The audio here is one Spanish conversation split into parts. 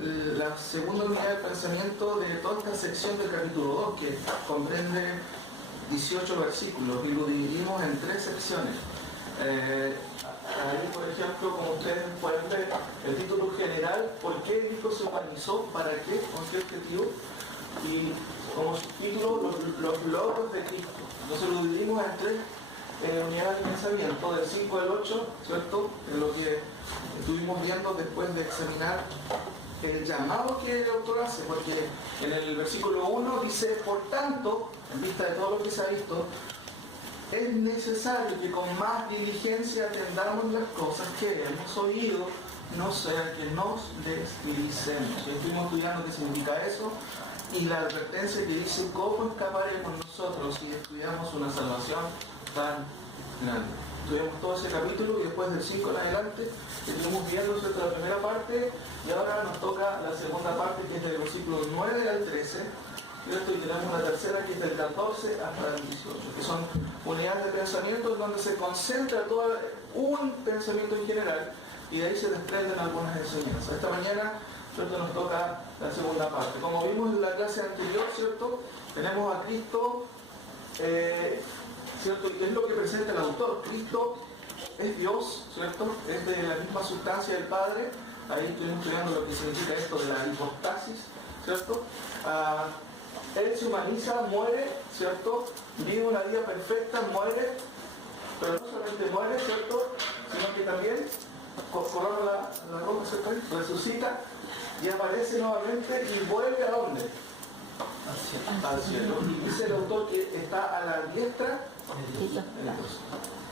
la segunda unidad de pensamiento de toda esta sección del capítulo 2, que comprende 18 versículos, y lo dividimos en 3 secciones. Ahí, por ejemplo, como ustedes pueden ver, el título general: ¿por qué el Hijo se humanizó? ¿Para qué? ¿Con qué objetivo? Y como subtítulo, los logros de Cristo. Entonces lo dividimos en 3 unidades de pensamiento, del 5 al 8, ¿cierto? En lo que estuvimos viendo después de examinar el llamado que el autor hace, porque en el versículo 1 dice: por tanto, en vista de todo lo que se ha visto, es necesario que con más diligencia atendamos las cosas que hemos oído, no sea que nos desdilicemos. Y estuvimos estudiando qué significa eso, y la advertencia que dice: ¿cómo escaparemos nosotros si estudiamos una salvación tan grande? Estudiamos todo ese capítulo, y después del 5 en adelante estuvimos viendo la primera parte, y ahora nos toca la segunda parte, que es del versículo 9 al 13. Y tenemos la tercera, que es del 14 hasta el 18, que son unidades de pensamiento donde se concentra todo un pensamiento en general, y de ahí se desprenden algunas enseñanzas. Esta mañana, ¿cierto?, nos toca la segunda parte. Como vimos en la clase anterior, ¿cierto?, tenemos a Cristo, ¿cierto?, y es lo que presenta el autor. Cristo es Dios, ¿cierto?, es de la misma sustancia del Padre. Ahí estuvimos estudiando lo que significa esto de la hipostasis, ¿cierto? Él se humaniza, muere, ¿cierto?, vive una vida perfecta, muere, pero no solamente muere, ¿cierto?, sino que también corona la ropa, ¿cierto?, resucita y aparece nuevamente y vuelve ¿a dónde? Al cielo. Y dice el autor que está a la diestra de Dios.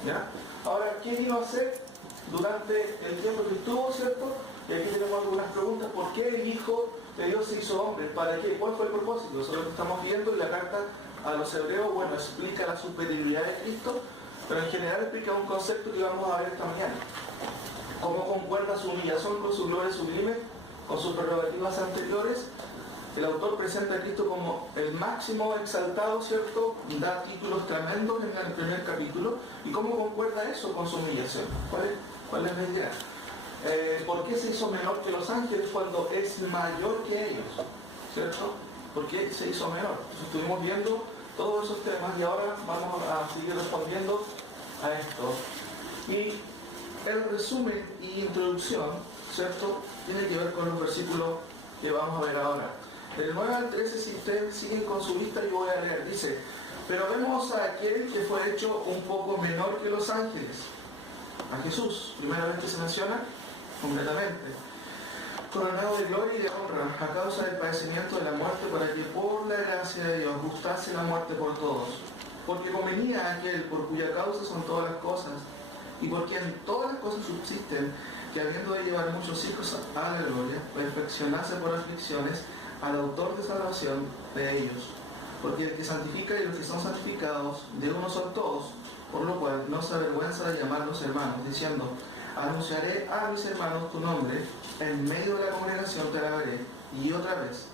¿Ya? Ahora, ¿qué vino a hacer durante el tiempo que estuvo, ¿cierto? Y aquí tenemos algunas preguntas. ¿Por qué el Hijo de Dios se hizo hombre? ¿Para qué? ¿Cuál fue el propósito? Eso es lo que estamos viendo, y la carta a los hebreos, bueno, explica la superioridad de Cristo, pero en general explica un concepto que vamos a ver esta mañana. ¿Cómo concuerda su humillación con su gloria sublime, con sus prerrogativas anteriores? El autor presenta a Cristo como el máximo exaltado, ¿cierto? Da títulos tremendos en el primer capítulo. ¿Y cómo concuerda eso con su humillación? ¿Cuál es la idea? ¿Por qué se hizo menor que los ángeles cuando es mayor que ellos? ¿Cierto? ¿Por qué se hizo menor? Entonces, estuvimos viendo todos esos temas, y ahora vamos a seguir respondiendo a esto. Y el resumen y introducción, ¿cierto?, tiene que ver con los versículos que vamos a ver ahora. Del 9 al 13, si ustedes siguen con su vista, yo voy a leer. Dice: pero vemos a aquel que fue hecho un poco menor que los ángeles, a Jesús, primera vez que se menciona completamente, coronado de gloria y de honra, a causa del padecimiento de la muerte, para que por la gracia de Dios gustase la muerte por todos. Porque convenía a aquel por cuya causa son todas las cosas, y por quien todas las cosas subsisten, que habiendo de llevar muchos hijos a la gloria, perfeccionase por aflicciones al autor de salvación de ellos. Porque el que santifica y los que son santificados, de uno son todos, por lo cual no se avergüenza de llamarlos hermanos, diciendo: anunciaré a mis hermanos tu nombre, en medio de la congregación te alabaré. Y otra vez,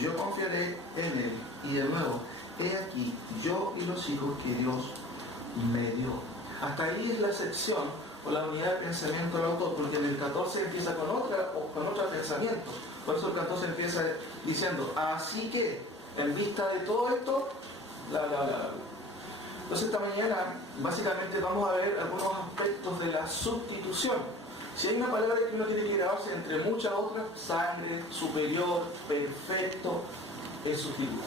yo confiaré en él. Y de nuevo, he aquí, yo y los hijos que Dios me dio. Hasta ahí es la sección o la unidad de pensamiento del autor, porque en el 14 empieza con otro pensamiento. Por eso el 14 empieza diciendo: así que, en vista de todo esto, bla, bla, bla. Entonces esta mañana básicamente vamos a ver algunos aspectos de la sustitución. Si hay una palabra que uno tiene que grabarse entre muchas otras: sangre, superior, perfecto, es sustituto.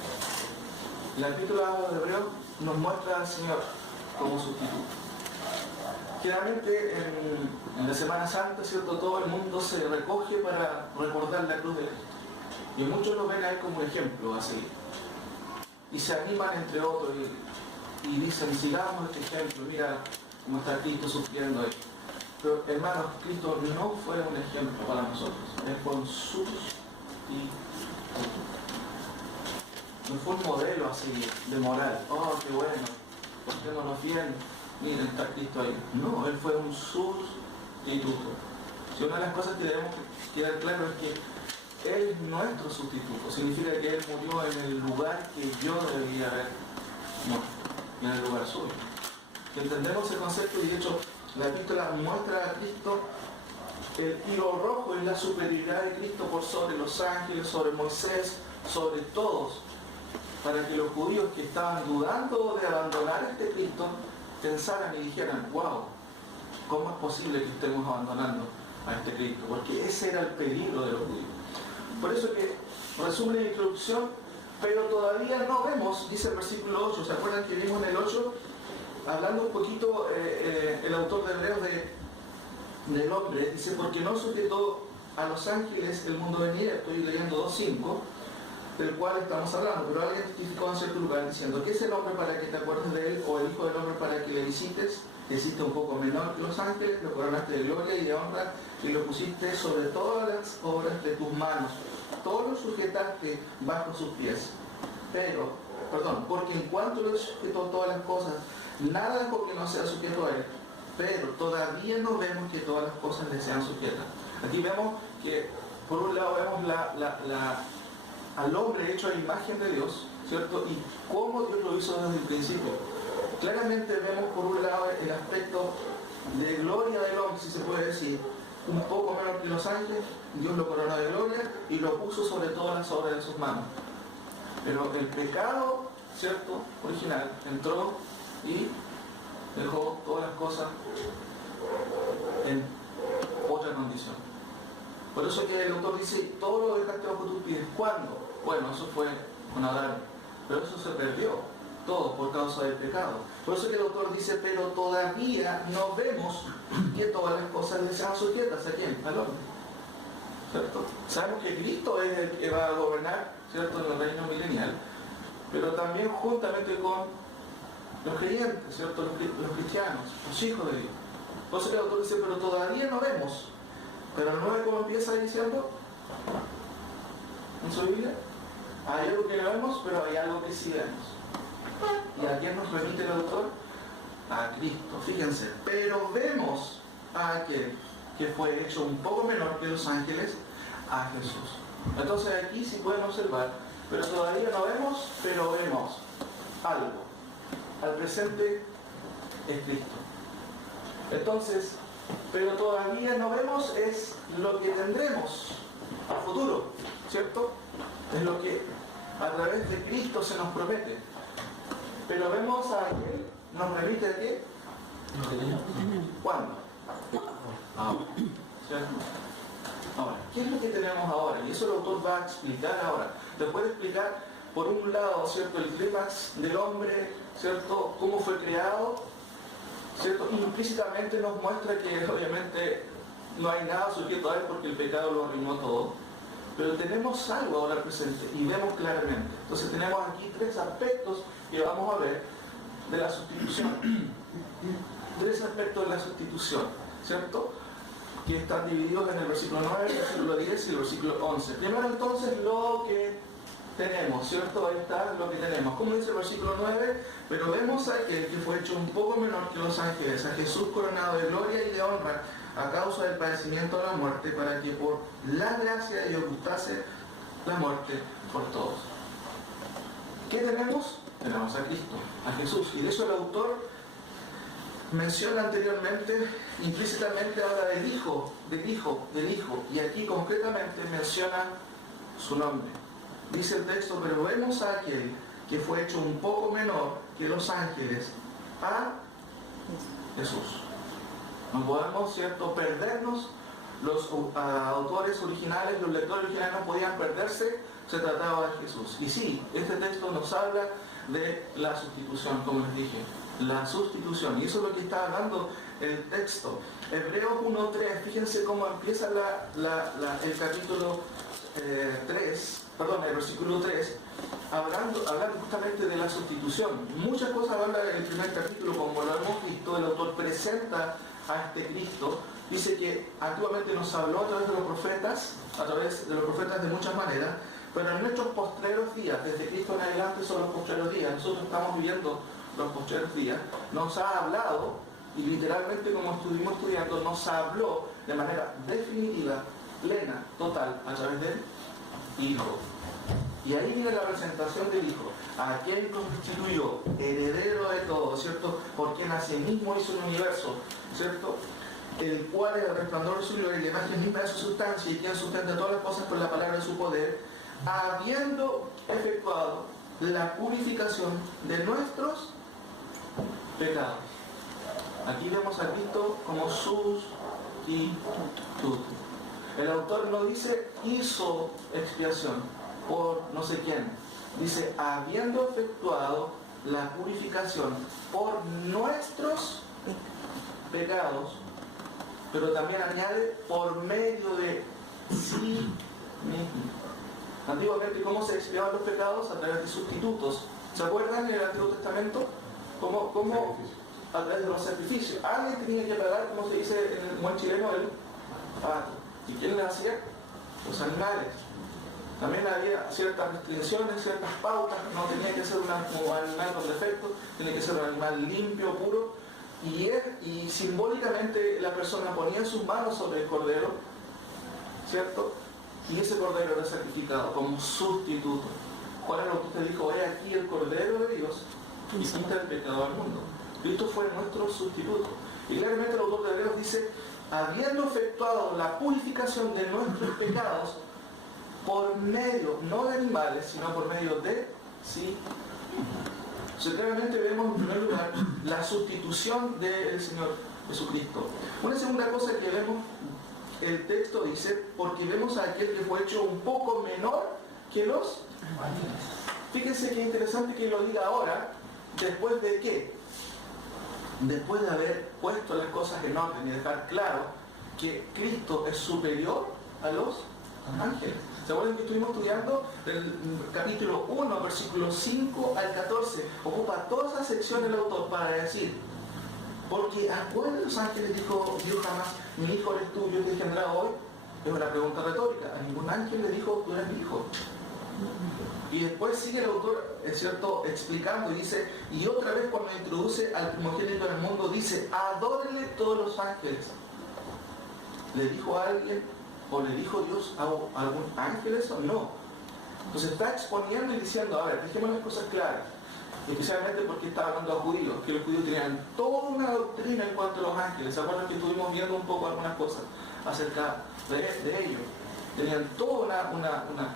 La epístola a los hebreos nos muestra al Señor como sustituto. Generalmente en la Semana Santa, ¿cierto?, todo el mundo se recoge para recordar la cruz de Cristo. Y muchos lo ven a él como un ejemplo a seguir. Y se animan entre otros y dicen: sigamos este ejemplo, mira cómo está Cristo sufriendo ahí. Pero hermanos, Cristo no fue un ejemplo para nosotros. Él fue un sustituto. No fue un modelo a seguir de moral. Oh, qué bueno, portémonos bien, miren, está Cristo ahí. No, él fue un sustituto. Si una de las cosas que debemos quedar claro es que él es nuestro sustituto. Significa que él murió en el lugar que yo debía haber muerto, en el lugar suyo. ¿Entendemos el concepto? Y de hecho la epístola muestra a Cristo el hilo rojo es la superioridad de Cristo por sobre los ángeles, sobre Moisés, sobre todos, para que los judíos que estaban dudando de abandonar a este Cristo pensaran y dijeran, wow, ¿cómo es posible que estemos abandonando a este Cristo? Porque ese era el peligro de los judíos. Por eso que, resumen la introducción, pero todavía no vemos, dice el versículo 8, ¿se acuerdan que vimos en el 8? Hablando un poquito el autor de Hebreos del hombre, dice, porque no sujetó a los ángeles el mundo venidero, estoy leyendo 2.5, del cual estamos hablando, pero alguien testificó en cierto lugar diciendo, ¿qué es el hombre para que te acuerdes de él? O el hijo del hombre para que le visites. Existe un poco menor que los ángeles, lo coronaste de gloria y de honra y lo pusiste sobre todas las obras de tus manos. Todo lo sujetaste bajo sus pies. Porque en cuanto lo sujetó todas las cosas, nada porque no sea sujeto a él. Pero todavía no vemos que todas las cosas le sean sujetas. Aquí vemos que, por un lado, vemos al hombre hecho a la imagen de Dios, ¿cierto? Y cómo Dios lo hizo desde el principio. Claramente vemos, por un lado, el aspecto de gloria del hombre, si se puede decir, un poco menos que los ángeles. Dios lo coronó de gloria y lo puso sobre todas las obras de sus manos. Pero el pecado, ¿cierto?, original, entró y dejó todas las cosas en otra condición. Por eso que el autor dice, todo lo dejaste bajo tus pies. ¿Cuándo? Bueno, eso fue con Adán, pero eso se perdió, todo por causa del pecado. Por eso que el autor dice, pero todavía no vemos que todas las cosas le sean sujetas. ¿A quién? Al hombre, ¿cierto? Sabemos que Cristo es el que va a gobernar, ¿cierto?, en el reino milenial, pero también juntamente con los creyentes, ¿cierto?, los cristianos, los hijos de Dios. Por eso que el autor dice, pero todavía no vemos. Pero el 9, ¿cómo empieza diciendo? En su Biblia, hay algo que no vemos, pero hay algo que sí vemos. ¿Y a quién nos remite el autor? A Cristo, fíjense. Pero vemos a aquel que fue hecho un poco menor que los ángeles, a Jesús. Entonces aquí sí pueden observar, pero todavía no vemos, pero vemos algo. Al presente es Cristo. Entonces, pero todavía no vemos es lo que tendremos a futuro, ¿cierto? Es lo que a través de Cristo se nos promete. Pero vemos a aquel, ¿nos remite a qué? ¿Cuándo? Ahora. ¿Cierto? Ahora, ¿qué es lo que tenemos ahora? Y eso el autor va a explicar ahora. Después de explicar, por un lado, ¿cierto?, el clímax del hombre, ¿cierto?, cómo fue creado, ¿cierto? Implícitamente nos muestra que obviamente no hay nada sujeto a él porque el pecado lo arruinó todo. Pero tenemos algo ahora presente y vemos claramente. Entonces tenemos aquí 3 aspectos que vamos a ver de la sustitución. 3 aspectos de la sustitución, ¿cierto?, que están divididos en el versículo 9, el versículo 10 y el versículo 11. Primero entonces lo que tenemos, ¿cierto? Ahí está lo que tenemos. Como dice el versículo 9, pero vemos a aquel que fue hecho un poco menor que los ángeles, a Jesús coronado de gloria y de honra a causa del padecimiento de la muerte, para que por la gracia de Dios gustase la muerte por todos. ¿Qué tenemos? Tenemos a Cristo, a Jesús. Y de eso el autor menciona anteriormente, implícitamente habla del Hijo, y aquí concretamente menciona su nombre. Dice el texto, pero vemos a aquel que fue hecho un poco menor que los ángeles, a Jesús. No podemos, ¿cierto?, perdernos. Los autores originales, los lectores originales no podían perderse, se trataba de Jesús. Y sí, este texto nos habla de la sustitución, como les dije, la sustitución. Y eso es lo que está hablando el texto. Hebreos 1.3, fíjense cómo empieza el capítulo 3, el versículo 3, hablando justamente de la sustitución. Muchas cosas habla del primer capítulo, como lo hemos visto, el autor presenta a este Cristo. Dice que antiguamente nos habló a través de los profetas, de muchas maneras, pero en nuestros postreros días, desde Cristo en adelante son los postreros días, nosotros estamos viviendo los postreros días, nos ha hablado, y literalmente como estuvimos estudiando, nos habló de manera definitiva, plena, total, a través del Hijo. Y ahí viene la presentación del Hijo, a quien constituyó heredero de todo, ¿cierto? Por quien asimismo hizo el universo, ¿cierto? el cual es el resplandor de su gloria y la imagen misma de su sustancia, y quien sustenta todas las cosas por la palabra de su poder, habiendo efectuado la purificación de nuestros pecados. Aquí vemos a Cristo como sustituto. El autor no dice hizo expiación por no sé quién. Dice habiendo efectuado la purificación por nuestros pecados, pero también añade por medio de sí mismo. Antiguamente, ¿cómo se expiaban los pecados? A través de sustitutos. ¿Se acuerdan en el Antiguo Testamento? ¿Cómo? A través de los sacrificios. Alguien tenía que pagar, como se dice en el buen chileno, el pato. ¿Y quién le hacía? Los animales. También había ciertas restricciones, ciertas pautas. No tenía que ser un animal con defectos, tenía que ser un animal limpio, puro. Y simbólicamente la persona ponía sus manos sobre el cordero, ¿cierto? Y ese cordero era sacrificado como sustituto. Juan el Bautista dijo: he aquí el cordero de Dios y quita el pecado al mundo. Cristo fue nuestro sustituto. Y claramente el autor de Hebreos dice: habiendo efectuado la purificación de nuestros pecados por medio, no de animales, sino por medio de sí. Entonces, claramente vemos en primer lugar la sustitución del Señor Jesucristo. Una segunda cosa que vemos, el texto dice: porque vemos a aquel que fue hecho un poco menor que los animales. Fíjense qué interesante que lo diga ahora, después de qué. Después de haber puesto las cosas en orden y dejar claro que Cristo es superior a los ángeles. ¿Se acuerdan que estuvimos estudiando del capítulo 1, versículos 5 al 14? Ocupa toda esa sección el autor para decir: porque ¿a cuál de los ángeles dijo Dios jamás, mi hijo eres tú, yo te he engendrado hoy? Es una pregunta retórica. A ningún ángel le dijo, tú eres mi hijo. Y después sigue el autor, es cierto, explicando y dice: y otra vez cuando introduce al primogénito del mundo dice: adórenle todos los ángeles. ¿Le dijo a alguien o le dijo Dios a algún ángel eso? No. Entonces está exponiendo y diciendo: a ver, dejemos las cosas claras. Especialmente porque está hablando a judíos, que los judíos tenían toda una doctrina en cuanto a los ángeles. ¿Se acuerdan que estuvimos viendo un poco algunas cosas acerca de ellos? Tenían toda una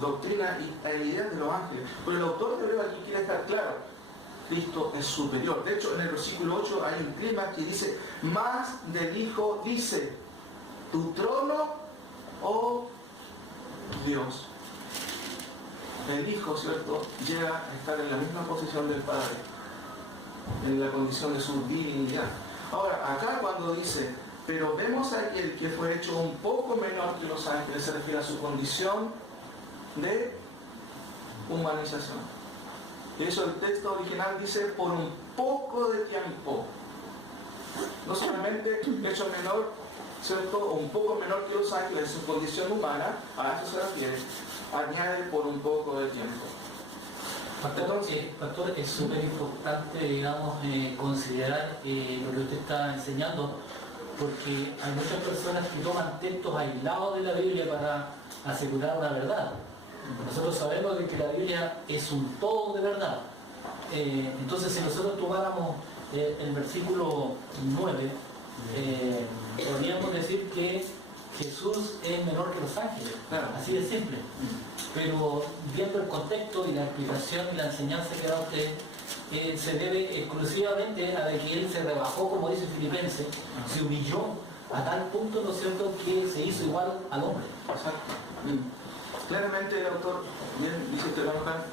doctrina e ideas de los ángeles. Pero el autor de Hebreos aquí quiere dejar claro: Cristo es superior. De hecho, en el versículo 8 hay un clima que dice: más del Hijo dice, tu trono, oh Dios. El Hijo, ¿cierto?, llega a estar en la misma posición del Padre, en la condición de su divinidad. Ahora, acá cuando dice: pero vemos a aquel que fue hecho un poco menor que los ángeles, se refiere a su condición de humanización. Y eso el texto original dice: por un poco de tiempo. No solamente hecho menor, ¿cierto?, un poco menor que los ángeles en su condición humana, a eso se refiere, añade por un poco de tiempo. Pastor, es súper importante, digamos, considerar lo que usted está enseñando, porque hay muchas personas que toman textos aislados de la Biblia para asegurar una verdad. Nosotros sabemos que la Biblia es un todo de verdad. Entonces, si nosotros tomáramos el versículo 9, podríamos decir que Jesús es menor que los ángeles, claro, así de simple. Pero viendo el contexto y la explicación y la enseñanza que da usted, se debe exclusivamente a de que Él se rebajó, como dice Filipenses, se humilló a tal punto, ¿no es cierto?, que se hizo igual al hombre. Exacto. Claramente el autor, bien dice este hermano Juan,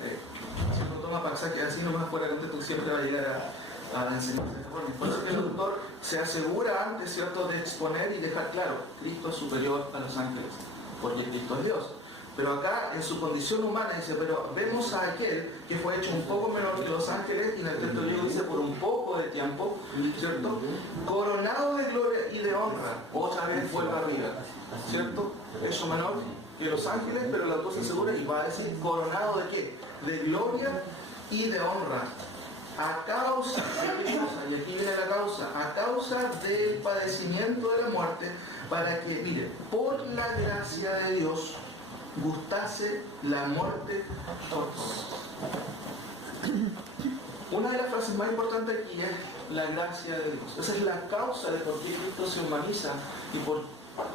si uno toma para que así nomás fuera de contexto siempre va a llegar a la enseñanza de esta forma. Por eso que el autor se asegura antes, ¿cierto?, de exponer y dejar claro: Cristo es superior a los ángeles, porque Cristo es Dios. Pero acá, en su condición humana, dice: pero vemos a aquel que fue hecho un poco menor que los ángeles, y en el texto griego dice: por un poco de tiempo, ¿cierto?, coronado de gloria y de honra. Otra vez vuelve arriba, ¿cierto?, hecho menor que los ángeles, pero el autor se asegura y va a decir: coronado de qué, de gloria y de honra, a causa, y aquí viene la causa, a causa del padecimiento de la muerte, para que, mire, por la gracia de Dios gustase la muerte por todos. Una de las frases más importantes aquí es la gracia de Dios. Esa es la causa de por qué Cristo se humaniza y por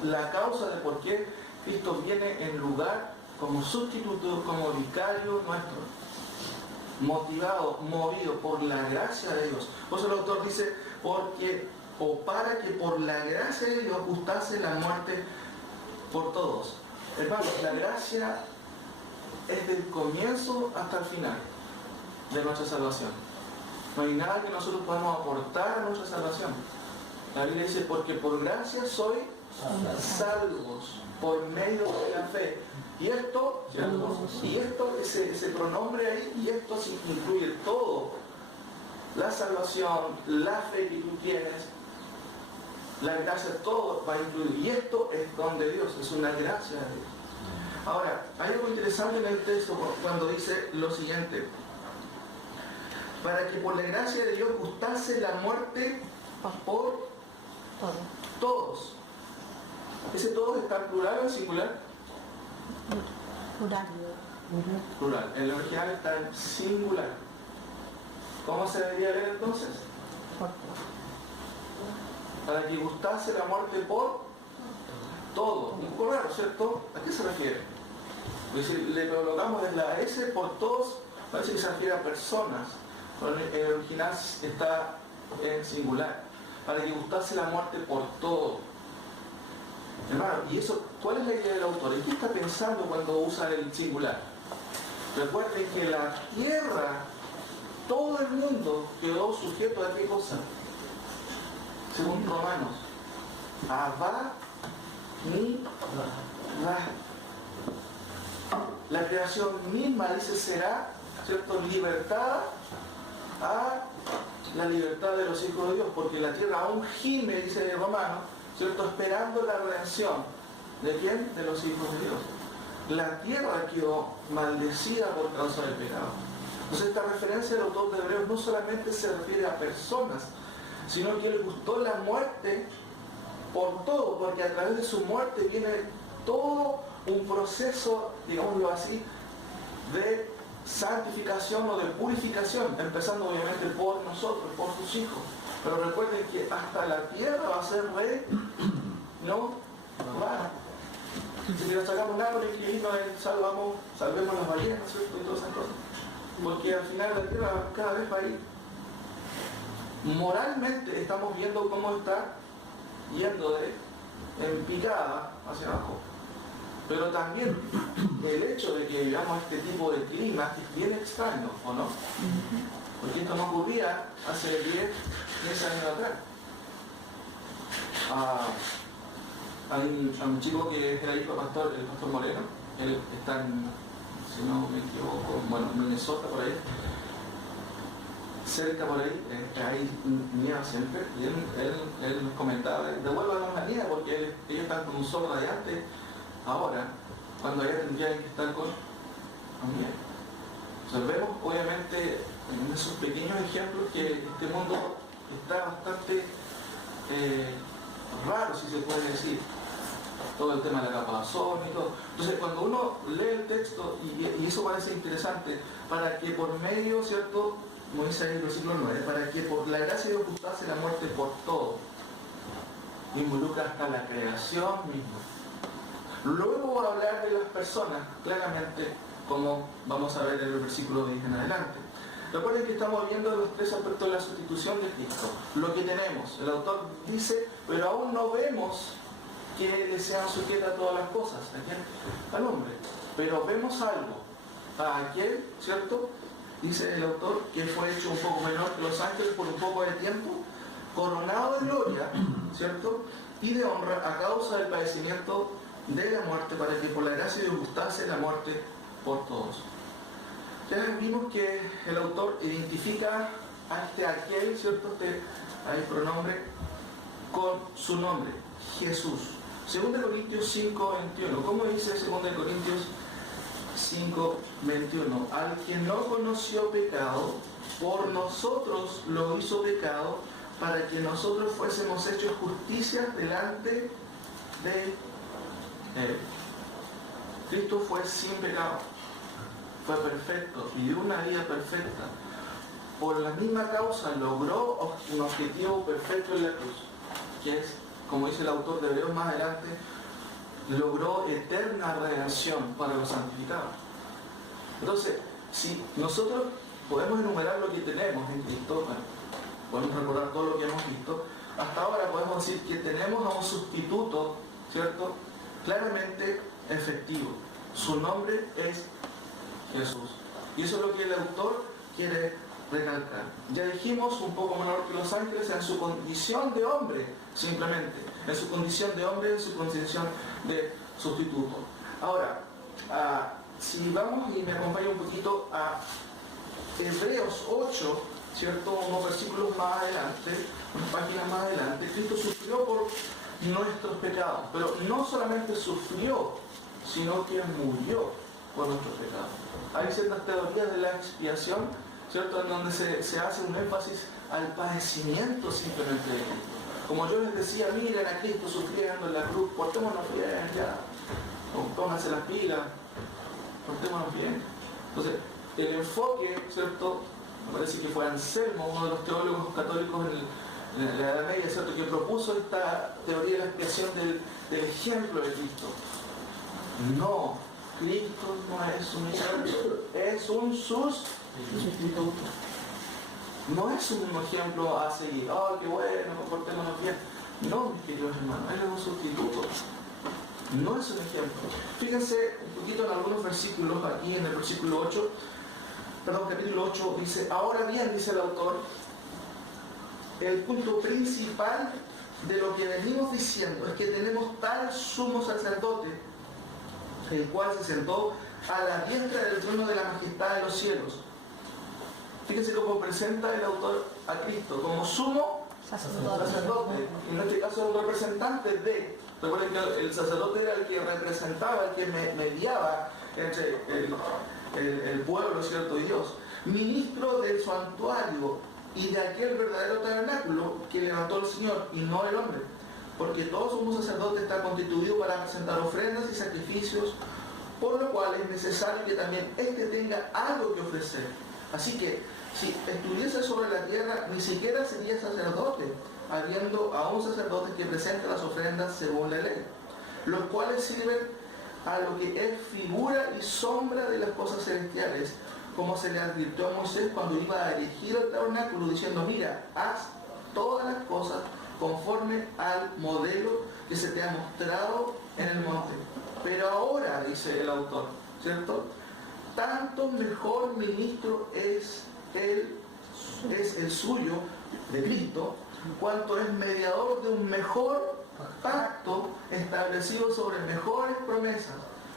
la causa de por qué Cristo viene en lugar como sustituto, como vicario nuestro, motivado, movido por la gracia de Dios. Por eso el autor dice, porque o para que por la gracia de Dios gustase la muerte por todos. Hermanos, la gracia es del comienzo hasta el final de nuestra salvación. No hay nada que nosotros podamos aportar a nuestra salvación. La Biblia dice, porque por gracia soy salvos por medio de la fe. Y esto, ¿cierto? Y esto, ese pronombre ahí, y esto sí incluye todo. La salvación, la fe que tú tienes, la gracia, todo va a incluir. Y esto es don de Dios, es una gracia de Dios. Ahora, hay algo interesante en el texto cuando dice lo siguiente. Para que por la gracia de Dios gustase la muerte por todos. ¿Ese todos está en plural o en singular? Plural. Plural. El original está en singular. ¿Cómo se debería leer entonces? Para que gustase la muerte por todo. Un poco raro, ¿cierto? ¿A qué se refiere? Pues si le colocamos en la S por todos, parece que se refiere a personas. El original está en singular. Para que gustase la muerte por todo. Hermano, ¿y eso cuál es la idea del autor? ¿En qué está pensando cuando usa el singular? Recuerden que la tierra, todo el mundo quedó sujeto a qué cosa? Según Romanos. Abba, mi, ra. La creación misma, dice, será, ¿cierto?, libertada a la libertad de los hijos de Dios, porque la tierra aún gime, dice el Romano, ¿cierto?, esperando la redención. ¿De quién? De los hijos de Dios. La tierra quedó maldecida por causa del pecado. Entonces esta referencia del autor de Hebreos no solamente se refiere a personas, sino que le gustó la muerte por todo, porque a través de su muerte viene todo un proceso, digámoslo así, de santificación o de purificación, empezando obviamente por nosotros, por sus hijos. Pero recuerden que hasta la tierra va a ser rey, no va. Si le sacamos nada, le escribimos salvemos las ballenas, ¿cierto? Y todas esas cosas. Porque al final la tierra cada vez va a ir. Moralmente estamos viendo cómo está yendo en picada hacia abajo. Pero también el hecho de que vivamos este tipo de clima es bien extraño, ¿o no? Porque esto no ocurría hace 10 años atrás. Hay un chico que era hijo del pastor, el pastor Moreno, él está en, si no me equivoco, bueno, en Minnesota, por ahí, cerca por ahí, hay nieva siempre, y él nos comentaba, devuélvanos la nieve porque ellos están con un sol radiante ahora, cuando allá tendrían que estar con nieve. Entonces vemos obviamente en esos pequeños ejemplos que este mundo está bastante raro, si se puede decir. Todo el tema de la capa de ozono y todo. Entonces cuando uno lee el texto, y eso parece interesante, para que por medio, ¿cierto?, como dice ahí el versículo 9, para que por la gracia de Dios gustase la muerte por todo, involucra hasta la creación misma. Luego va a hablar de las personas, claramente, como vamos a ver en el versículo 10 en adelante. Recuerden que estamos viendo los tres aspectos de la sustitución de Cristo. Lo que tenemos, el autor dice, pero aún no vemos que le sean sujetas todas las cosas, ¿a quién? Al hombre. Pero vemos algo, a aquel, ¿cierto?, dice el autor, que fue hecho un poco menor que los ángeles por un poco de tiempo, coronado de gloria, ¿cierto?, y de honra a causa del padecimiento de la muerte, para que por la gracia de Dios gustase la muerte por todos. Ya vimos que el autor identifica a aquel, ¿cierto?, al pronombre con su nombre, Jesús. 2 Corintios 5:21. ¿Cómo dice 2 Corintios 5:21? Al que no conoció pecado, por nosotros lo hizo pecado, para que nosotros fuésemos hechos justicia delante de Él. Cristo fue sin pecado, fue perfecto y de una vida perfecta. por la misma causa logró un objetivo perfecto en la cruz, que es, como dice el autor de Hebreos más adelante, logró eterna redención para los santificados. Entonces, si nosotros podemos enumerar lo que tenemos en Cristo, bueno, podemos recordar todo lo que hemos visto, hasta ahora podemos decir que tenemos a un sustituto, ¿cierto?, claramente efectivo. Su nombre es Jesús. Y eso es lo que el autor quiere recalcar. Ya dijimos, un poco menor que los ángeles, en su condición de hombre, simplemente. En su condición de hombre, en su condición de sustituto. Ahora, si vamos y me acompaña un poquito a Hebreos 8, ¿cierto? Unos versículos más adelante, unas páginas más adelante, Cristo sufrió por nuestros pecados, pero no solamente sufrió, sino que murió por nuestros pecados. Hay ciertas teorías de la expiación, ¿cierto?, en donde se hace un énfasis al padecimiento simplemente de Cristo. Como yo les decía, miren a Cristo sufriendo en la cruz, portémonos bien, ya, pónganse las pilas, portémonos bien. Entonces, el enfoque, ¿cierto?, me parece que fue Anselmo, uno de los teólogos católicos en la Edad Media, ¿cierto?, que propuso esta teoría de la expiación del ejemplo de Cristo. No, Cristo no es un ejemplo, es un sustituto. No es un ejemplo a seguir, oh, qué bueno, comportémonos bien. No, mis queridos hermanos, él es un sustituto. No es un ejemplo. Fíjense un poquito en algunos versículos, aquí en el versículo 8, capítulo 8, dice, ahora bien, dice el autor, el punto principal de lo que venimos diciendo es que tenemos tal sumo sacerdote, el cual se sentó a la diestra del trono de la majestad de los cielos. Fíjense cómo presenta el autor a Cristo como sumo sacerdote. En este caso es un representante de. Recuerden que el sacerdote era el que representaba, el que mediaba entre el pueblo, ¿cierto?, y Dios. Ministro del santuario y de aquel verdadero tabernáculo que levantó el Señor y no el hombre. Porque todo sumo sacerdote está constituido para presentar ofrendas y sacrificios, por lo cual es necesario que también éste tenga algo que ofrecer. Así que, si estuviese sobre la tierra, ni siquiera sería sacerdote, habiendo aún sacerdotes que presenten las ofrendas según la ley, los cuales sirven a lo que es figura y sombra de las cosas celestiales, como se le advirtió a Moisés cuando iba a erigir el tabernáculo, diciendo, mira, haz todas las cosas conforme al modelo que se te ha mostrado en el monte. Pero ahora, dice el autor, ¿cierto?, tanto mejor ministro es el suyo, de Cristo, cuanto es mediador de un mejor pacto establecido sobre mejores promesas.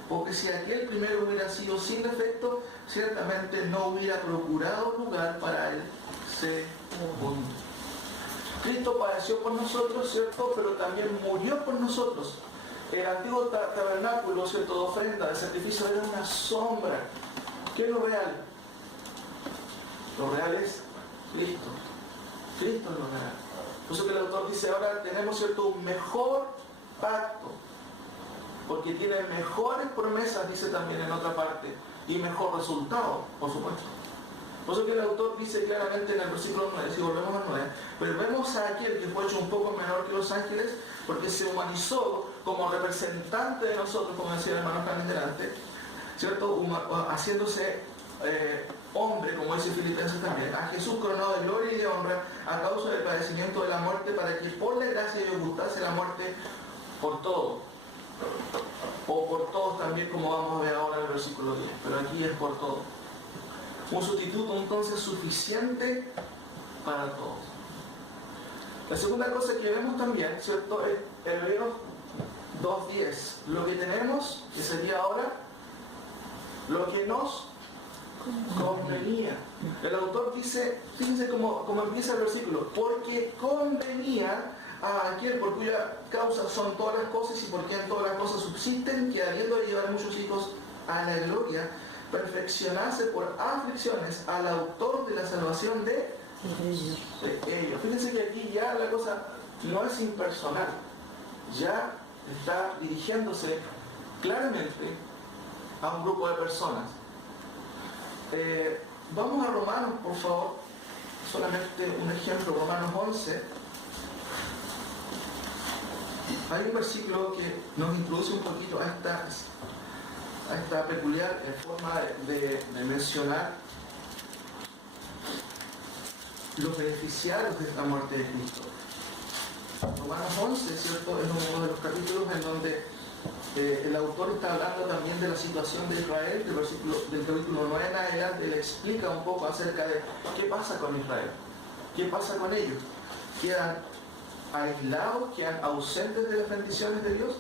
Porque si aquel primero hubiera sido sin defecto, ciertamente no hubiera procurado lugar para el segundo. Cristo padeció por nosotros, ¿cierto?, pero también murió por nosotros. El antiguo tabernáculo, ¿cierto?, de ofrenda, de sacrificio, era una sombra. ¿Qué es lo real? Lo real es Cristo. Cristo es lo real. Por eso que el autor dice, ahora tenemos, ¿cierto?, un mejor pacto, porque tiene mejores promesas, dice también en otra parte, y mejor resultado, por supuesto. Por eso que el autor dice claramente en el versículo 9, si volvemos al 9, pero vemos a aquel que fue hecho un poco menor que los ángeles, porque se humanizó como representante de nosotros, como decía el hermano Carmen delante, ¿cierto?, haciéndose hombre, como dice Filipenses también, a Jesús coronado de gloria y de honra a causa del padecimiento de la muerte, para que por la gracia ellos gustase la muerte por todo, o por todos también, como vamos a ver ahora en el versículo 10, pero aquí es por todo. Un sustituto entonces suficiente para todos. La segunda cosa que vemos también, ¿cierto?, es Hebreos 2:10. Lo que tenemos, que sería ahora lo que nos convenía. El autor dice, fíjense cómo empieza el versículo, porque convenía a aquel por cuya causa son todas las cosas y por quien todas las cosas subsisten, que habiendo de llevar muchos hijos a la gloria, perfeccionarse por aflicciones al autor de la salvación de ellos. Fíjense que aquí ya la cosa no es impersonal, ya está dirigiéndose claramente a un grupo de personas. Vamos a Romanos, por favor, solamente un ejemplo, Romanos 11, hay un versículo que nos introduce un poquito a esta peculiar forma de mencionar los beneficiarios de esta muerte de Cristo. Romanos 11, ¿cierto?, es uno de los capítulos en donde el autor está hablando también de la situación de Israel, del capítulo 9 en adelante. Le explica un poco acerca de qué pasa con Israel, qué pasa con ellos. ¿Quedan aislados, quedan ausentes de las bendiciones de Dios?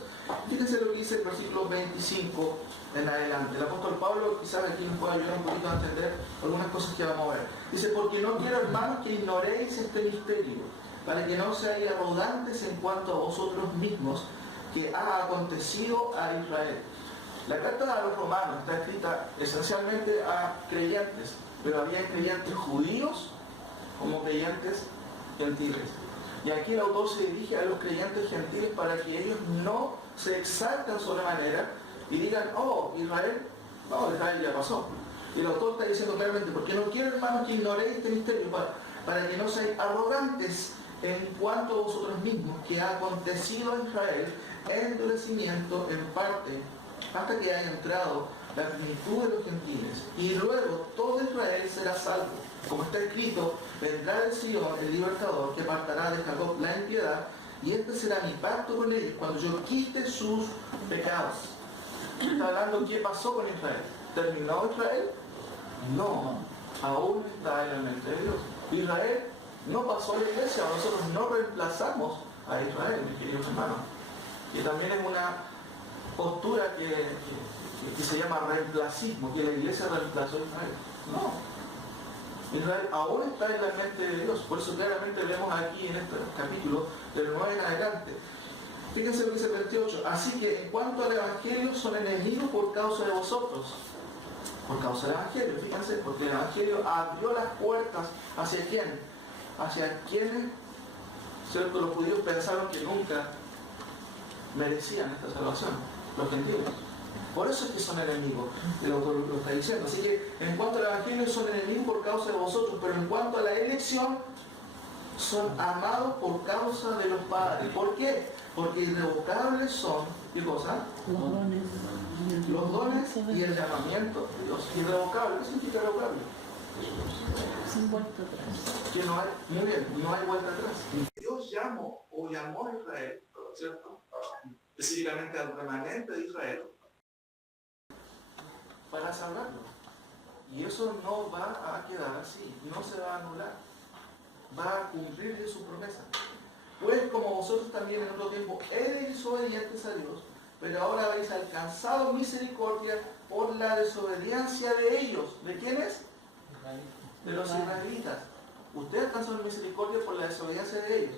Fíjense lo que dice el versículo 25 en adelante. El apóstol Pablo quizás aquí nos puede ayudar un poquito a entender algunas cosas que vamos a ver. Dice: porque no quiero, hermanos, que ignoréis este misterio, para que no seáis arrogantes en cuanto a vosotros mismos, que ha acontecido a Israel. La carta a los romanos está escrita esencialmente a creyentes, pero había creyentes judíos como creyentes gentiles. Y aquí el autor se dirige a los creyentes gentiles para que ellos no se exalten sobremanera y digan: oh, Israel, no, Israel ya pasó. Y el autor está diciendo claramente: porque no quiero, hermanos, que ignoréis este misterio, para que no seáis arrogantes en cuanto a vosotros mismos, que ha acontecido a Israel endurecimiento en parte, hasta que haya entrado la plenitud de los gentiles, y luego todo Israel será salvo. Como está escrito: vendrá de Sion el libertador, que apartará de Jacob la impiedad, y este será mi pacto con ellos, cuando yo quite sus pecados. Está hablando qué pasó con Israel. ¿Terminó Israel? No, aún está en la mente de Dios. Israel no pasó a la iglesia, nosotros no reemplazamos a Israel, mis queridos hermanos. Que también es una postura que se llama reemplacismo, que la iglesia reemplazó a Israel. No. Israel aún está en la mente de Dios. Por eso claramente vemos aquí en este capítulo, del 9 en adelante. Fíjense lo que dice el 28. Así que en cuanto al Evangelio, son enemigos por causa de vosotros. Por causa del Evangelio, fíjense, porque el Evangelio abrió las puertas hacia quién, hacia quienes, ¿cierto?, los judíos pensaron que nunca merecían esta salvación, los gentiles. Por eso es que son enemigos, el autor lo está diciendo. Así que en cuanto al Evangelio, son enemigos por causa de vosotros, pero en cuanto a la elección, son amados por causa de los padres. ¿Por qué? Porque irrevocables son, ¿qué cosa? Los dones y el llamamiento de Dios. Irrevocable, ¿qué significa irrevocable? Sin vuelta atrás. Que no hay, muy bien, no hay vuelta atrás. Dios llamó a Israel, ¿cierto?, específicamente al remanente de Israel, para salvarlo. Y eso no va a quedar así, no se va a anular, va a cumplirle su promesa. Pues como vosotros también en otro tiempo erais desobedientes a Dios, pero ahora habéis alcanzado misericordia por la desobediencia de ellos. ¿De quiénes? De los israelitas. Ustedes alcanzaron misericordia por la desobediencia de ellos.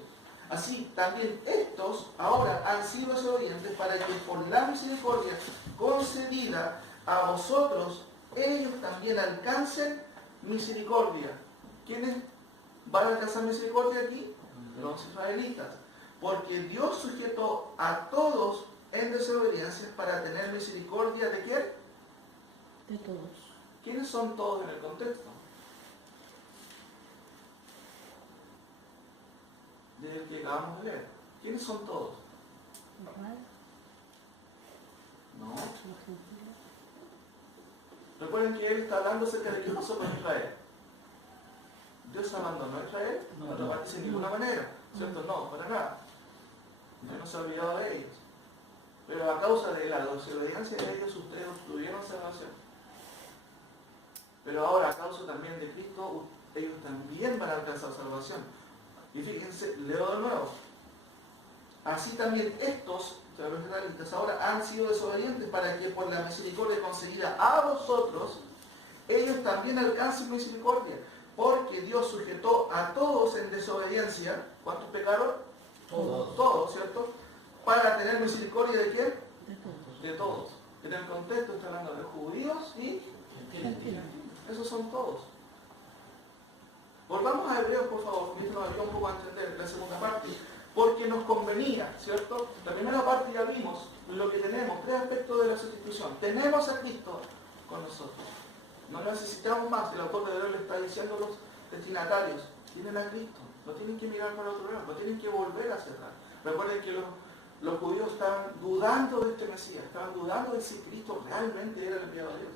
Así también estos ahora han sido desobedientes, para que por la misericordia concedida a vosotros, ellos también alcancen misericordia. ¿Quiénes van a alcanzar misericordia aquí? Los israelitas. Porque Dios sujetó a todos en desobediencia para tener misericordia ¿de quién? De todos. ¿Quiénes son todos en el contexto? Del que acabamos de leer. ¿Quiénes son todos? Israel, No. los gentiles. Recuerden que él está hablando acerca de qué pasó con Israel. ¿Dios abandonó a Israel? No lo parece de ninguna manera, ¿cierto? No, para nada. Dios no se ha olvidado de ellos. Pero a causa de la desobediencia de ellos, ustedes obtuvieron salvación. Pero ahora, a causa también de Cristo, ellos también van a alcanzar salvación. Y fíjense, leo de nuevo. Así también estos, los israelitas, ahora han sido desobedientes, para que por la misericordia concedida a vosotros, ellos también alcancen misericordia. Porque Dios sujetó a todos en desobediencia. ¿Cuántos pecaron? Todos. Todos, ¿cierto? Para tener misericordia ¿de quién? De todos. De todos. En el contexto está hablando de judíos y Gentiles. esos son todos. Volvamos a Hebreos, por favor, que nos ayuda un poco a entender la segunda parte. Porque nos convenía, ¿cierto? La primera parte ya vimos lo que tenemos, tres aspectos de la sustitución. Tenemos a Cristo con nosotros. No necesitamos más. El autor de Hebreos le está diciendo a los destinatarios: tienen a Cristo, no tienen que mirar para otro lado, no tienen que volver hacia atrás. Recuerden que los judíos estaban dudando de este Mesías, estaban dudando de si Cristo realmente era el enviado de Dios.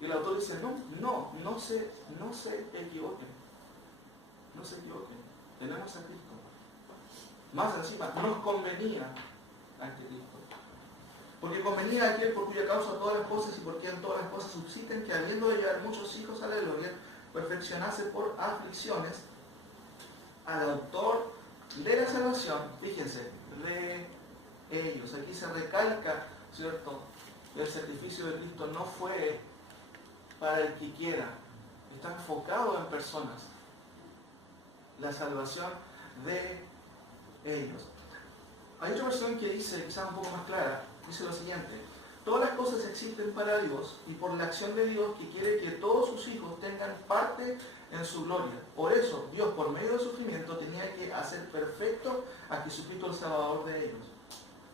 Y el autor dice, no se equivoquen, no se equivoquen, tenemos a Cristo. Más encima, nos convenía ante Cristo. Porque convenía a aquel por cuya causa todas las cosas y por quien todas las cosas subsisten, que habiendo de llevar muchos hijos a la gloria, perfeccionase por aflicciones al autor de la salvación, fíjense, de ellos. Aquí se recalca, ¿cierto? El sacrificio de Cristo no fue para el que quiera, está enfocado en personas. La salvación de ellos. Hay otra versión que dice, quizás un poco más clara, dice lo siguiente: todas las cosas existen para Dios y por la acción de Dios que quiere que todos sus hijos tengan parte en su gloria. Por eso, Dios, por medio del sufrimiento, tenía que hacer perfecto a Jesucristo el Salvador de ellos.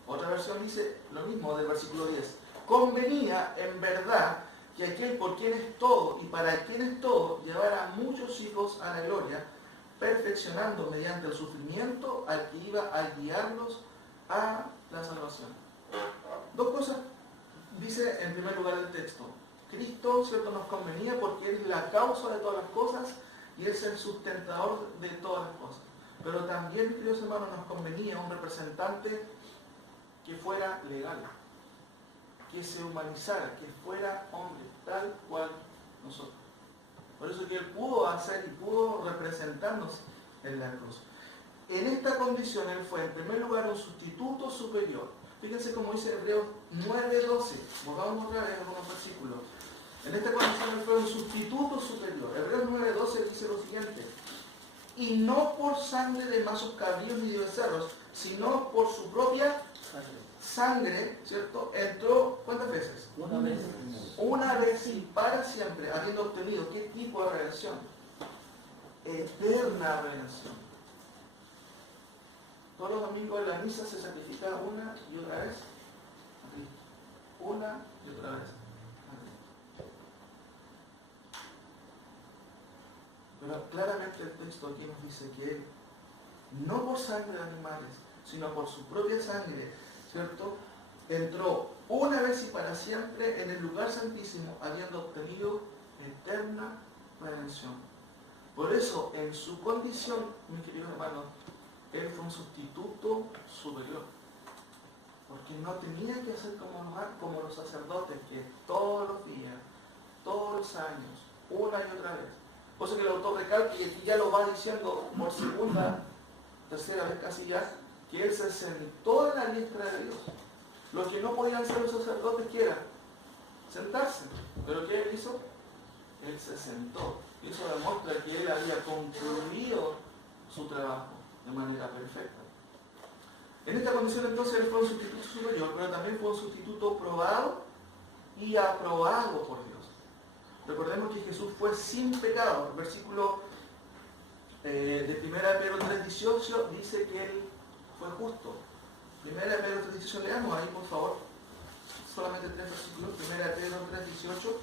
Otra versión dice lo mismo del versículo 10. Convenía en verdad que aquel por quien es todo y para quien es todo llevara a muchos hijos a la gloria, perfeccionando mediante el sufrimiento al que iba a guiarlos a la salvación. Dos cosas dice en primer lugar el texto. Cristo, ¿cierto?, nos convenía porque Él es la causa de todas las cosas y es el sustentador de todas las cosas. Pero también, queridos hermanos, nos convenía un representante que fuera legal, que se humanizara, que fuera hombre, tal cual nosotros. Por eso que Él pudo hacer y pudo representarnos en la cruz. En esta condición Él fue, en primer lugar, un sustituto superior. Fíjense cómo dice Hebreos 9:12. Volvamos otra vez a algunos versículos. En esta condición Él fue un sustituto superior. Hebreos 9:12 dice lo siguiente: y no por sangre de machos cabríos ni de becerros, sino por su propia sangre, ¿cierto? Entró, ¿cuántas veces? Una vez. Una vez y para siempre, habiendo obtenido, ¿qué tipo de redención? Eterna redención. Todos los domingos en la misa se sacrifica una y otra vez a Cristo. Una y otra vez a Cristo. Pero claramente el texto aquí nos dice que Él, no por sangre de animales, sino por su propia sangre, ¿cierto?, entró una vez y para siempre en el lugar santísimo, habiendo obtenido eterna redención. Por eso, en su condición, mis queridos hermanos, Él fue un sustituto superior. Porque no tenía que hacer como los sacerdotes, que todos los días, todos los años, una y otra vez. Por eso que el autor recalca, y aquí ya lo va diciendo por segunda, tercera vez casi ya, que Él se sentó en la diestra de Dios. Lo que no podían hacer los sacerdotes, que era sentarse. ¿Pero qué Él hizo? Él se sentó. Y eso demuestra que Él había concluido su trabajo de manera perfecta. En esta condición entonces Él fue un sustituto superior, pero también fue un sustituto probado y aprobado por Dios. Recordemos que Jesús fue sin pecado. El versículo de 1 Pedro 3:18 dice que Él fue justo. 1 Pedro 3:18, leamos ahí por favor. Solamente 3 versículos. 1 Pedro 3:18.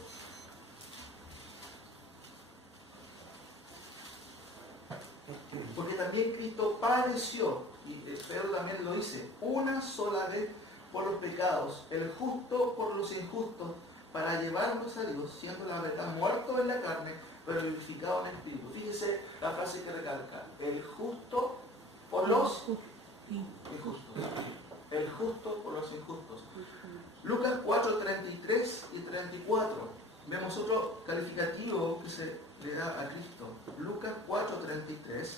Porque también Cristo padeció, y Pedro también lo dice, una sola vez por los pecados, el justo por los injustos, para llevarnos a Dios, siendo la verdad muerto en la carne, pero vivificado en el espíritu. Fíjese la frase que recalca: el justo por los injustos. El justo por los injustos. Lucas 4:33 y 34. Vemos otro calificativo que se le da a Cristo. Lucas 4:33.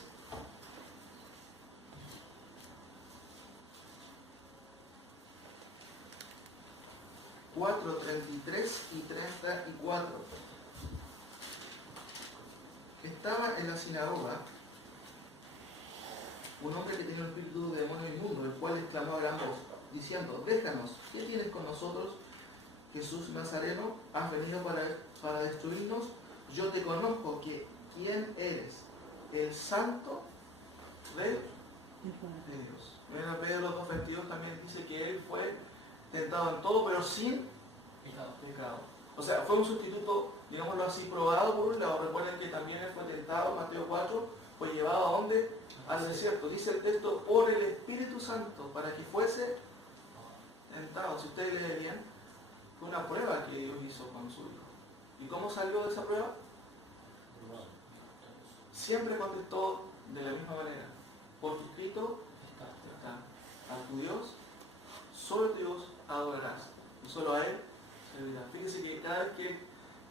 y 34. Estaba en la sinagoga un hombre que tenía un espíritu de demonio inmundo, el cual exclamó a gran voz, diciendo: déjanos, ¿qué tienes con nosotros, Jesús Nazareno? ¿Has venido para destruirnos? Yo te conozco, que quién eres, el santo de Dios. En Pedro 2:22 también dice que Él fue tentado en todo, pero sin pecado. O sea, fue un sustituto digámoslo así, probado por un lado. Recuerden que también él fue tentado, Mateo 4, fue llevado ¿a dónde? Al desierto. Dice el texto, por el Espíritu Santo, para que fuese tentado. Si ustedes leen bien, fue una prueba que Dios hizo con su hijo. ¿Y cómo salió de esa prueba? Siempre contestó de la misma manera. Porque escrito está, a tu Dios, solo a tu Dios adorarás. Y solo a Él servirás. Fíjense que cada vez que Él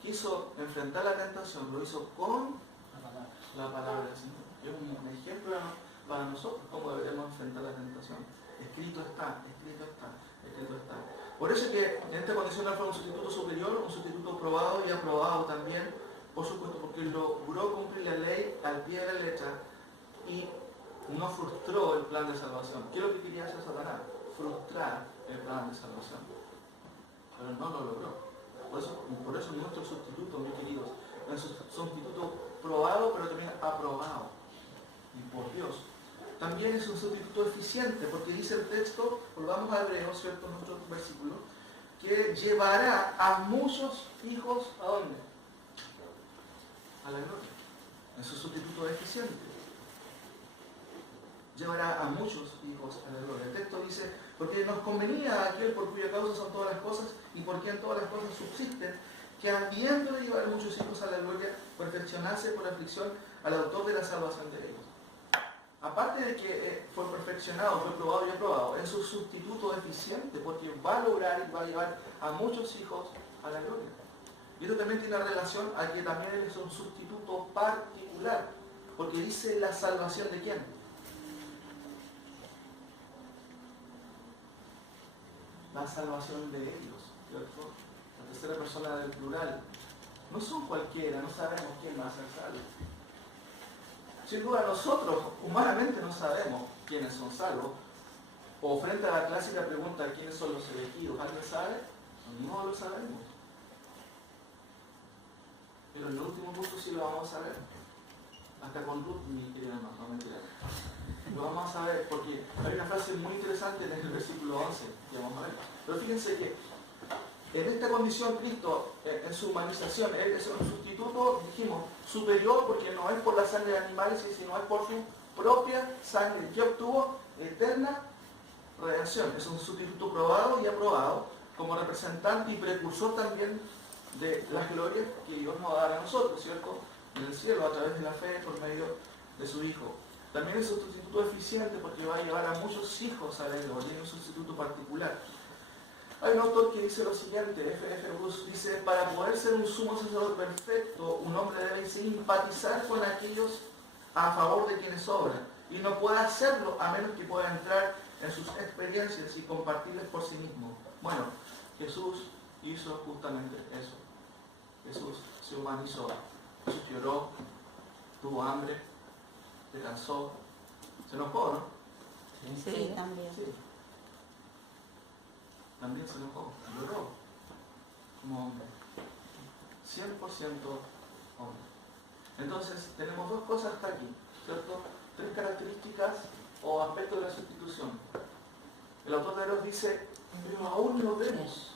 quiso enfrentar la tentación, lo hizo con la palabra del Señor. Es un ejemplo para nosotros cómo debemos enfrentar la tentación. Escrito está, escrito está, escrito está. Por eso es que en esta condición fue un sustituto superior, un sustituto probado y aprobado también, por supuesto, porque logró cumplir la ley al pie de la letra y no frustró el plan de salvación. ¿Qué es lo que quería hacer Satanás? Frustrar el plan de salvación. Pero no lo logró. Por eso nuestro sustituto, mis queridos, es un sustituto probado, pero también aprobado. Y por Dios. También es un sustituto eficiente, porque dice el texto, volvamos a Hebreos, ¿cierto? En nuestro versículo, que llevará a muchos hijos, ¿a dónde? A la gloria. Es un sustituto eficiente. Llevará a muchos hijos a la gloria. El texto dice, porque nos convenía a aquel por cuya causa son todas las cosas y por quien todas las cosas subsisten, que habiendo de llevar a muchos hijos a la gloria, perfeccionase por aflicción al autor de la salvación de ellos. Aparte de que fue perfeccionado, fue probado y aprobado, es un sustituto eficiente porque va a lograr y va a llevar a muchos hijos a la gloria. Y esto también tiene relación a que también él es un sustituto particular, porque dice la salvación de quién. La salvación de ellos, ¿cierto? La tercera persona del plural. No son cualquiera, no sabemos quién va a ser salvo. Sin duda nosotros humanamente no sabemos quiénes son salvos. O frente a la clásica pregunta de quiénes son los elegidos, ¿alguien sabe? No lo sabemos. Pero en el último punto sí lo vamos a saber. Hasta con Ruth, mi querida hermana, no mentira. Lo vamos a saber porque hay una frase muy interesante en el versículo 11 que vamos a ver. Pero fíjense que en esta condición Cristo, en su humanización, Él es un sustituto, dijimos, superior porque no es por la sangre de animales, sino es por su propia sangre, que obtuvo eterna redención. Es un sustituto probado y aprobado como representante y precursor también de las glorias que Dios nos va a dar a nosotros, ¿cierto? En el cielo, a través de la fe, por medio de su Hijo. También es un sustituto eficiente porque va a llevar a muchos hijos a la gloria, es un sustituto particular. Hay un autor que dice lo siguiente, F.F. Bruce, dice, para poder ser un sumo sacerdote perfecto, un hombre debe simpatizar con aquellos a favor de quienes obran, y no puede hacerlo a menos que pueda entrar en sus experiencias y compartirlas por sí mismo. Bueno, Jesús hizo justamente eso. Jesús se humanizó, Jesús lloró, tuvo hambre, se cansó, se enojó, ¿no? Sí, también. Sí. También se enojó, lloró como hombre, 100% hombre. Entonces tenemos dos cosas hasta aquí, ¿cierto? Tres características o aspectos de la sustitución. El autor de Hebreos dice, pero aún no vemos,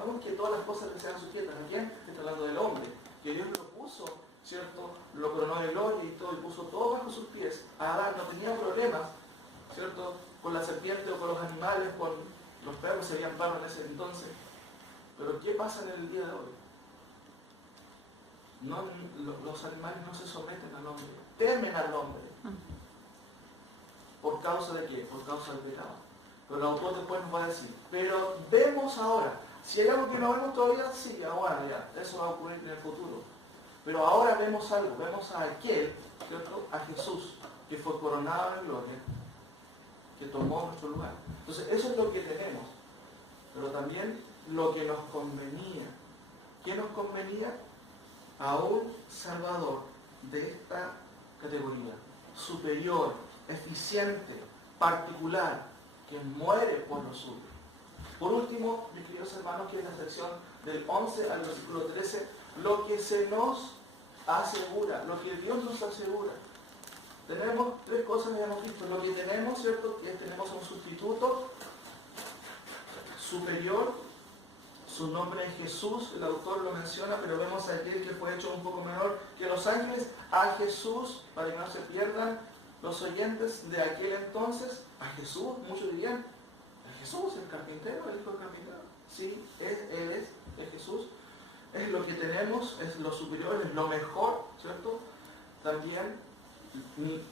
aún que todas las cosas que sean sujetas, ¿a quién? Está hablando del hombre, que Dios lo puso, ¿cierto? Lo coronó de gloria y todo, y puso todo bajo sus pies. Adán no tenía problemas, ¿cierto? Con la serpiente o con los animales, con los perros se veían barro en ese entonces. Pero ¿qué pasa en el día de hoy? Los animales no se someten al hombre, temen al hombre. ¿Por causa de qué? Por causa del pecado. Pero el autor después nos va a decir, pero vemos ahora. Si hay algo que no vemos todavía, sí, ahora ya, eso va a ocurrir en el futuro. Pero ahora vemos algo, vemos a aquel, ¿cierto? A Jesús, que fue coronado en gloria, que tomó nuestro lugar. Entonces, eso es lo que tenemos. Pero también lo que nos convenía. ¿Qué nos convenía? A un Salvador de esta categoría, superior, eficiente, particular, que muere por los suyos. Por último, mis queridos hermanos, que es la sección del 11 al versículo 13, lo que se nos asegura, lo que Dios nos asegura. Tenemos tres cosas que hemos visto. Lo que tenemos, ¿cierto? Que tenemos un sustituto superior, su nombre es Jesús, el autor lo menciona, pero vemos a aquel que fue hecho un poco menor que los ángeles, a Jesús, para que no se pierdan los oyentes de aquel entonces, a Jesús, muchos dirían, a Jesús, el carpintero, el hijo del carpintero. Sí, Él es Jesús, es lo que tenemos, es lo superior, es lo mejor, ¿cierto? También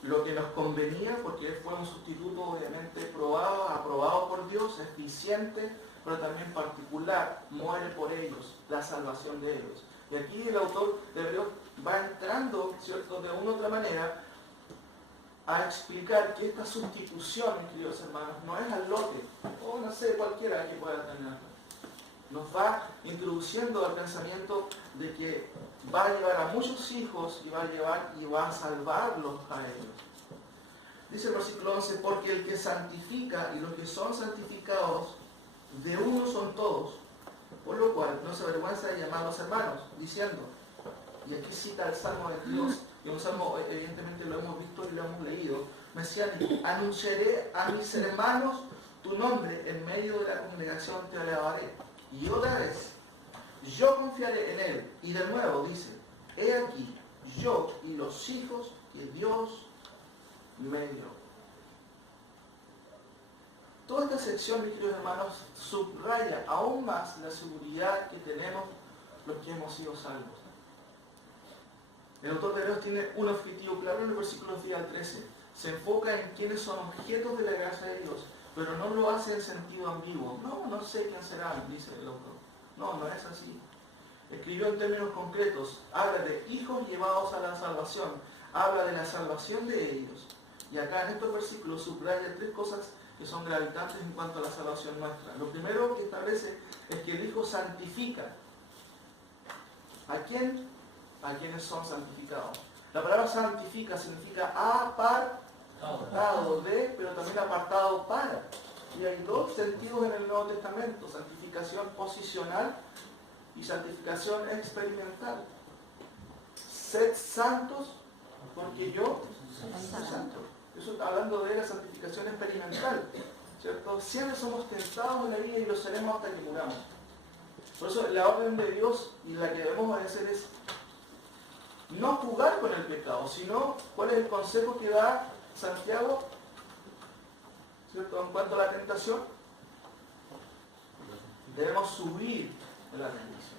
lo que nos convenía, porque Él fue un sustituto obviamente probado, aprobado por Dios, eficiente, pero también particular, muere por ellos, la salvación de ellos. Y aquí el autor de Hebreos va entrando, ¿cierto?, de una u otra manera, a explicar que esta sustitución, queridos hermanos, no es al lote, o no sé, cualquiera que pueda tener. Nos va introduciendo al pensamiento de que va a llevar a muchos hijos y va a salvarlos a ellos. Dice el versículo 11, porque el que santifica y los que son santificados, de uno son todos, por lo cual no se avergüenza de llamarlos hermanos, diciendo, y aquí cita el Salmo de Dios, y un salmo evidentemente lo hemos visto y lo hemos leído, mesiánico, anunciaré a mis hermanos tu nombre, en medio de la congregación te alabaré. Y otra vez, yo confiaré en él. Y de nuevo dice, he aquí, yo y los hijos que Dios me dio. Toda esta sección, mis queridos hermanos, subraya aún más la seguridad que tenemos los que hemos sido salvos. El autor de Hebreos tiene un objetivo claro en el versículo 10 al 13. Se enfoca en quienes son objetos de la gracia de Dios, pero no lo hace en sentido ambiguo. No sé quién será, dice el autor. No es así. Escribió en términos concretos, habla de hijos llevados a la salvación, habla de la salvación de ellos. Y acá en estos versículos subraya tres cosas que son gravitantes en cuanto a la salvación nuestra. Lo primero que establece es que el Hijo santifica. ¿A quién? A quienes son santificados. La palabra santifica significa apartado de, pero también apartado para. Y hay dos sentidos en el Nuevo Testamento: santificación posicional y santificación experimental. Sed santos porque yo soy santo. Eso está hablando de la santificación experimental, ¿cierto? Siempre somos tentados en la vida y lo seremos hasta que muramos. Por eso la orden de Dios y la que debemos obedecer es no jugar con el pecado, sino ¿cuál es el consejo que da Santiago, ¿cierto?, en cuanto a la tentación? Debemos subir de la tentación.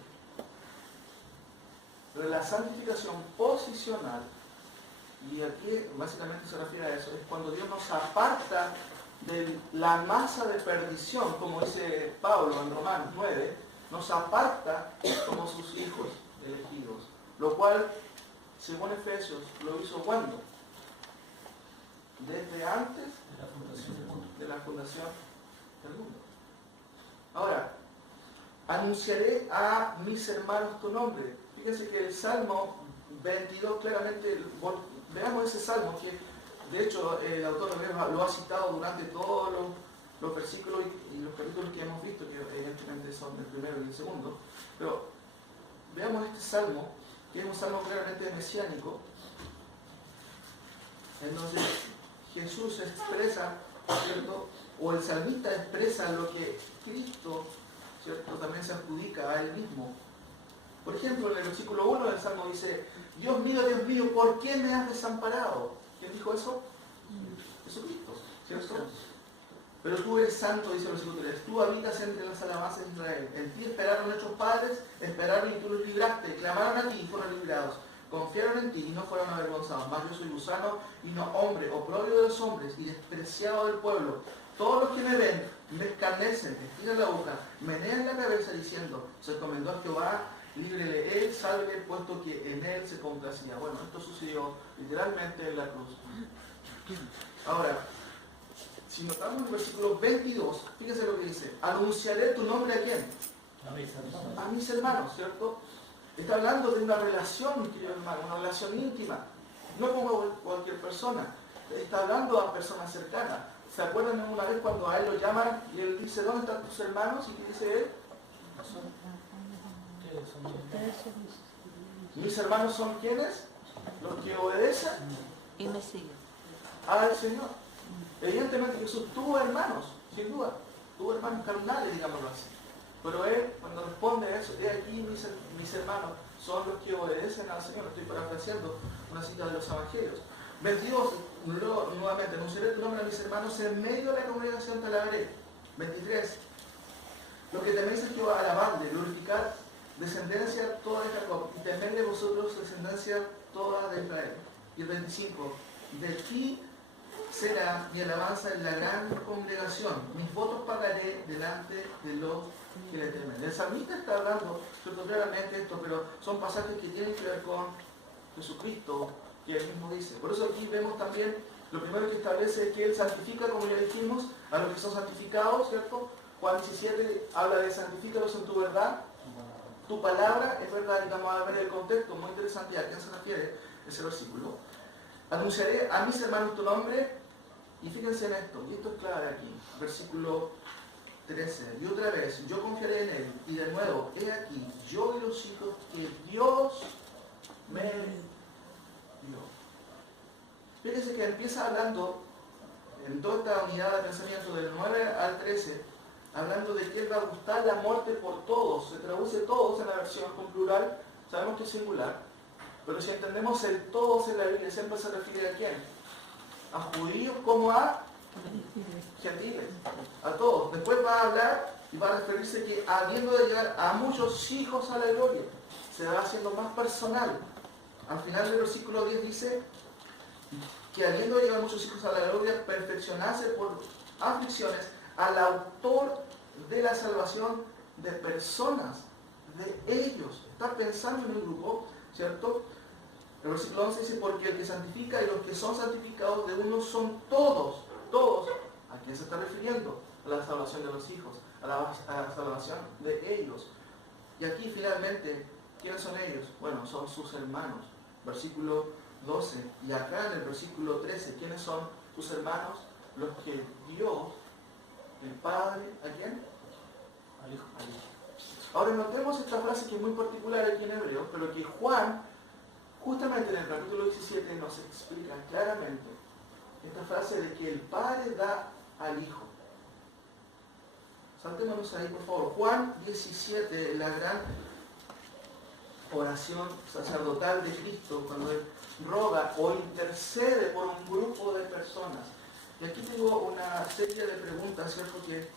Pero la santificación posicional, y aquí básicamente se refiere a eso, es cuando Dios nos aparta de la masa de perdición, como dice Pablo en Romanos 9, nos aparta como sus hijos elegidos, lo cual, según Efesios, lo hizo ¿cuándo? Desde antes de la fundación del mundo. Ahora, anunciaré a mis hermanos tu nombre. Fíjense que el Salmo 22 claramente, veamos ese Salmo que de hecho el autor lo ha citado durante todos los versículos y los capítulos que hemos visto, que evidentemente son el primero y el segundo, pero veamos este Salmo, que es un salmo claramente mesiánico, en donde Jesús expresa, ¿cierto?, o el salmista expresa lo que Cristo, ¿cierto?, también se adjudica a él mismo. Por ejemplo, en el versículo 1 del Salmo dice, Dios mío, ¿por qué me has desamparado? ¿Quién dijo eso? Jesucristo, ¿cierto? Pero tú eres santo, dice el versículo 3, tú habitas entre las alabanzas de Israel. En ti esperaron nuestros padres, esperaron y tú los libraste, clamaron a ti y fueron librados. Confiaron en ti y no fueron avergonzados. Mas yo soy gusano y no hombre, oprobio de los hombres y despreciado del pueblo. Todos los que me ven me escarnecen, me estiran la boca, menean la cabeza diciendo, se encomendó a Jehová, líbrele él, sálvele, puesto que en él se complacía. Bueno, esto sucedió literalmente en la cruz. Ahora, si notamos el versículo 22, fíjense lo que dice, anunciaré tu nombre ¿a quién? A mis hermanos, ¿cierto? Está hablando de una relación, mi querido hermano, una relación íntima, no como cualquier persona, está hablando a personas cercanas. ¿Se acuerdan una vez cuando a él lo llaman y él dice, ¿dónde están tus hermanos? ¿Y qué dice él? Mis hermanos son ¿quiénes? Los que obedecen y me siguen al Señor. Evidentemente Jesús tuvo hermanos, sin duda, tuvo hermanos carnales, digámoslo así. Pero él, cuando responde a eso, he aquí mis hermanos son los que obedecen al Señor. Estoy parafraseando una cita de los Evangelios. 22, nuevamente, anunciaré tu nombre a mis hermanos, en medio de la congregación te alabaré. 23, lo que teméis a Jehová, alabadle, glorificar descendencia toda de Jacob, y temerle vosotros descendencia toda de Israel. Y el 25, de ti será mi alabanza en la gran congregación, mis votos pagaré delante de los que le temen. El salmista está hablando, claramente esto, pero son pasajes que tienen que ver con Jesucristo, que él mismo dice. Por eso aquí vemos también, lo primero que establece es que él santifica, como ya dijimos, a los que son santificados, ¿cierto? Juan 17 habla de santifícalos en tu verdad, tu palabra es verdad, y vamos a ver el contexto, muy interesante a quién se refiere ese versículo. Anunciaré a mis hermanos tu nombre, y fíjense en esto, y esto es clave aquí, versículo 13, y otra vez, yo confiaré en él, y de nuevo, he aquí, yo y los hijos que Dios me dio. Fíjense que empieza hablando, en toda esta unidad de pensamiento, del 9 al 13, hablando de que él va a gustar la muerte por todos, se traduce todos en la versión con plural, sabemos que es singular, pero si entendemos el todos en la Biblia, siempre se refiere a quién, a judíos como a gentiles, a todos. Después va a hablar y va a referirse que habiendo de llegar a muchos hijos a la gloria, se va haciendo más personal. Al final del versículo 10 dice que habiendo de llegar a muchos hijos a la gloria, perfeccionarse por aflicciones al autor de la salvación de personas, de ellos. Está pensando en un grupo, ¿cierto? El versículo 11 dice, porque el que santifica y los que son santificados de uno son todos. ¿A quién se está refiriendo? A la salvación de los hijos, a la salvación de ellos. Y aquí finalmente, ¿quiénes son ellos? Bueno, son sus hermanos. Versículo 12. Y acá en el versículo 13, ¿quiénes son sus hermanos? Los que Dios, el Padre, ¿a quién? Al Hijo. Ahora notemos esta frase que es muy particular aquí en Hebreo, pero que Juan, justamente en el capítulo 17, nos explica claramente esta frase de que el Padre da al Hijo. Saltémonos ahí, por favor. Juan 17, la gran oración sacerdotal de Cristo, cuando Él roga o intercede por un grupo de personas. Y aquí tengo una serie de preguntas, ¿cierto?, que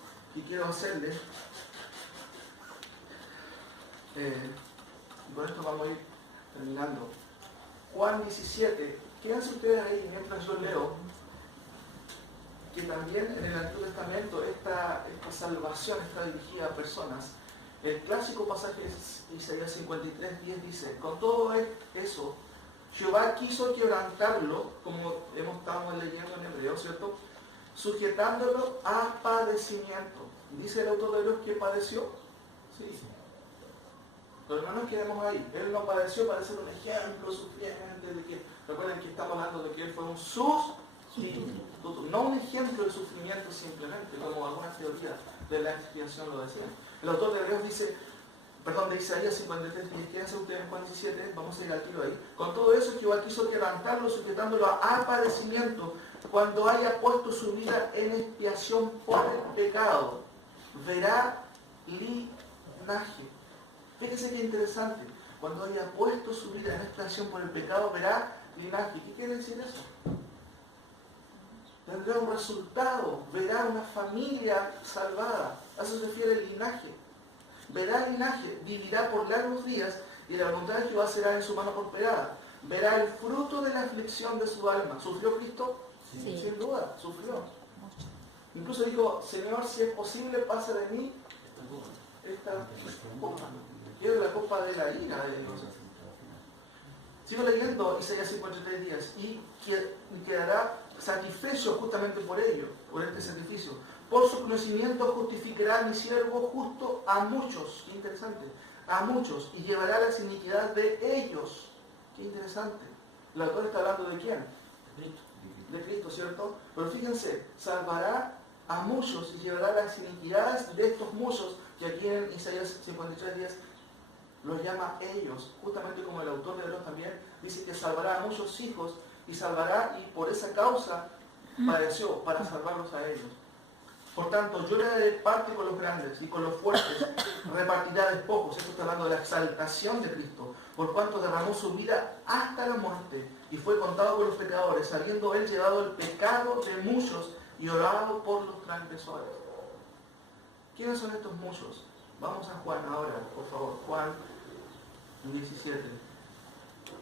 quiero hacerles. Y con esto vamos a ir terminando. Juan 17, quédense ustedes ahí mientras yo leo que también en el Antiguo Testamento esta salvación está dirigida a personas. El clásico pasaje es Isaías 53:10, dice, con todo eso, Jehová quiso quebrantarlo, como estamos leyendo en hebreo, ¿cierto?, sujetándolo a padecimiento. Dice el autor de Hebreos que padeció. Sí. Pero no nos quedemos ahí. Él no padeció para ser un ejemplo sufriente de que, recuerden que estamos hablando de que él fue un sustituto, no un ejemplo de sufrimiento simplemente, como algunas teorías de la expiación lo decían. El autor de Hebreos dice, de Isaías 53, quédense ustedes en Juan 17, vamos a ir al tiro ahí. Con todo eso, Jehová quiso quebrantarlo, sujetándolo a padecimiento, cuando haya puesto su vida en expiación por el pecado. Verá linaje. Fíjense qué interesante. Cuando haya puesto su vida en expiación por el pecado, verá linaje. ¿Qué quiere decir eso? Tendrá un resultado, verá una familia salvada. A eso se refiere el linaje. Verá el linaje, vivirá por largos días y la voluntad de Jehová será en su mano prosperada. Verá el fruto de la aflicción de su alma. ¿Sufrió Cristo? Sí. Sin duda, sufrió. Incluso dijo, Señor, si es posible, pasa de mí esta copa. Quiero la copa de la ira de Dios. Sigo leyendo Isaías 53 días y quedará satisfecho justamente por ello, por este sacrificio. Por su conocimiento justificará a mi siervo justo a muchos. Qué interesante. A muchos. Y llevará las iniquidades de ellos. Qué interesante. El autor está hablando de quién? De Cristo, ¿cierto? Pero fíjense, salvará a muchos y llevará las iniquidades de estos muchos, que aquí en Isaías 53 días los llama ellos, justamente como el autor de Hebreos también dice que salvará a muchos hijos y salvará, y por esa causa padeció, para salvarlos a ellos. Por tanto, yo le daré parte con los grandes y con los fuertes repartirá despojos. Esto está hablando de la exaltación de Cristo, por cuanto derramó su vida hasta la muerte y fue contado con los pecadores, habiendo él llevado el pecado de muchos y orado por los transgresores. ¿Quiénes son estos muchos? Vamos a Juan ahora, por favor. Juan 17.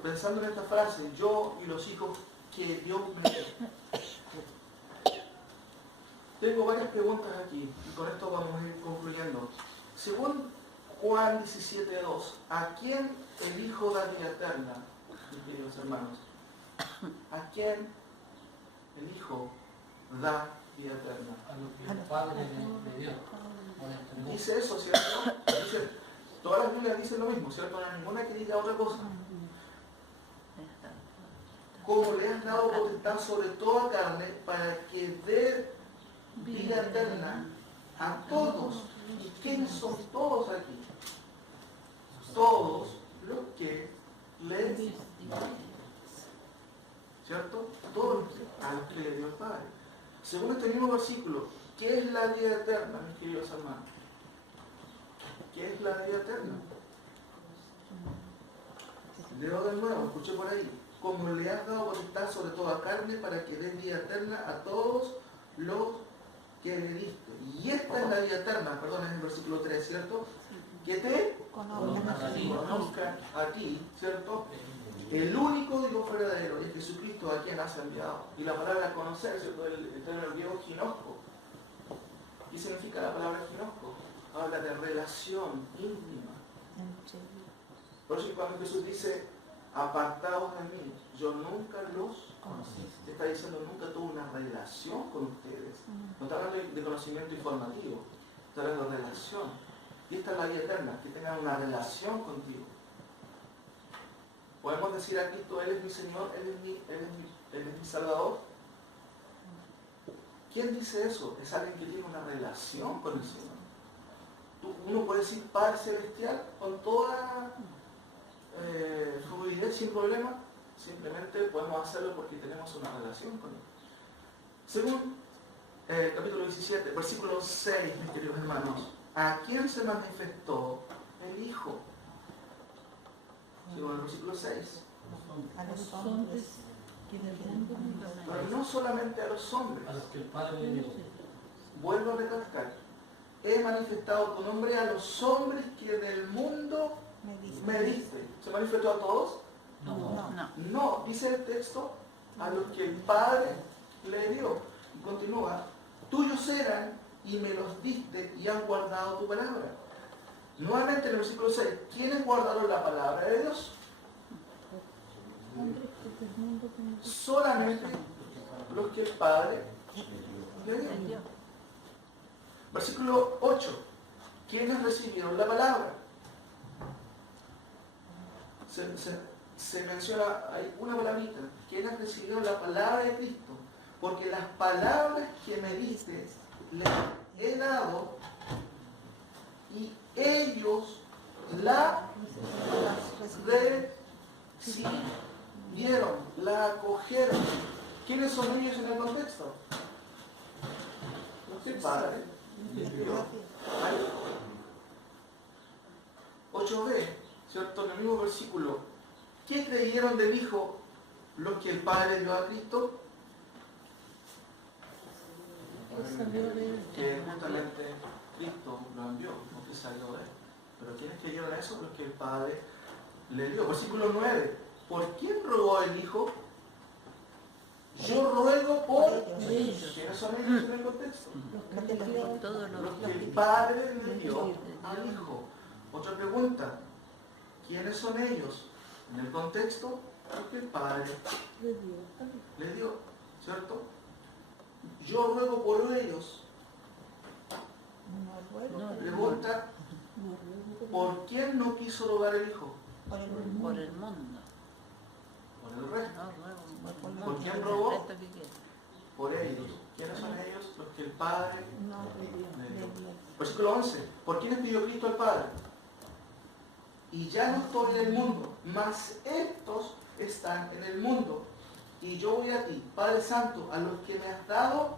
Pensando en esta frase, yo y los hijos que Dios me dio. Tengo varias preguntas aquí y con esto vamos a ir concluyendo. Según Juan 17:2, ¿a quién el Hijo da vida eterna, mis queridos hermanos? ¿A quién el Hijo da vida eterna? A lo que el Padre le dio. Dice eso, ¿cierto? Dice, todas las Biblias dicen lo mismo, ¿cierto? No hay ninguna que diga otra cosa. Como le has dado potestad sobre toda carne para que dé vida eterna a todos. ¿Y quiénes son todos aquí? Todos los que le dio. ¿Cierto? Todos a los que le dio el Padre. Según este mismo versículo, ¿qué es la vida eterna, mis queridos hermanos? ¿Qué es la vida eterna? Leo de nuevo, escuché por ahí. Como le has dado potestad sobre toda carne para que dé vida eterna a todos los que le diste. Y esta es la vida eterna, perdón, es el versículo 3, ¿cierto? Que te conozcan a ti, ¿cierto? El único Dios verdadero es Jesucristo, a quien has enviado. Y la palabra conocer, ¿cierto? El término griego ginosco. ¿Qué significa la palabra ginosco? Habla de relación íntima. Por eso cuando Jesús dice, apartados de mí, yo nunca los conocí. Te está diciendo, nunca tuve una relación con ustedes. No está hablando de conocimiento informativo, está hablando de relación. Y esta es la vida eterna, que tengan una relación contigo. Podemos decir a Cristo, Él es mi Señor, Él es mi Salvador. ¿Quién dice eso? Es alguien que tiene una relación con el Señor. Uno puede decir Padre Celestial con toda fluidez, sin problema. Simplemente podemos hacerlo porque tenemos una relación con Él. Según capítulo 17, versículo 6, mis queridos hermanos, ¿a quién se manifestó el Hijo? Según el versículo 6. A los hombres que del mundo. Pero no solamente a los hombres. A los que el Padre le dio. Vuelvo a recalcar. He manifestado tu nombre a los hombres que del mundo me diste. ¿Se manifestó a todos? No, dice el texto, a los que el Padre le dio. Y continúa, tuyos eran y me los diste y han guardado tu palabra. Nuevamente en el versículo 6, ¿quiénes guardaron la palabra de Dios? Solamente los que el Padre le dio. Versículo 8, ¿quiénes recibieron la palabra? Se menciona, hay una palabrita, ¿quiénes recibieron la palabra de Cristo? Porque las palabras que me diste les he dado y ellos la recibieron, la acogieron. ¿Quiénes son ellos en el contexto? El Padre, el Dios, 8b, ¿cierto? En el mismo versículo, ¿qué creyeron del Hijo los que el Padre dio a Cristo? Que justamente Cristo lo envió, no que salió de él. Pero ¿quiénes creyeron eso? Los que el Padre le dio. Versículo 9. ¿Por quién rogó el Hijo? Yo ruego por ellos. ¿Quiénes son ellos en el contexto? Los que el Padre le dio al Hijo. Otra pregunta. ¿Quiénes son ellos? En el contexto, los que el Padre le dio. ¿Cierto? Yo ruego por ellos. Pregunta, ¿por quién no quiso rogar el Hijo? Por el mundo. Por el resto. ¿Por quién rogó? Por ellos. ¿Quiénes son ellos? Los que el Padre le dio. Versículo 11. ¿Por quiénes pidió Cristo al Padre? Y ya no estoy en el mundo, mas estos están en el mundo. Y yo voy a ti, Padre Santo, a los que me has dado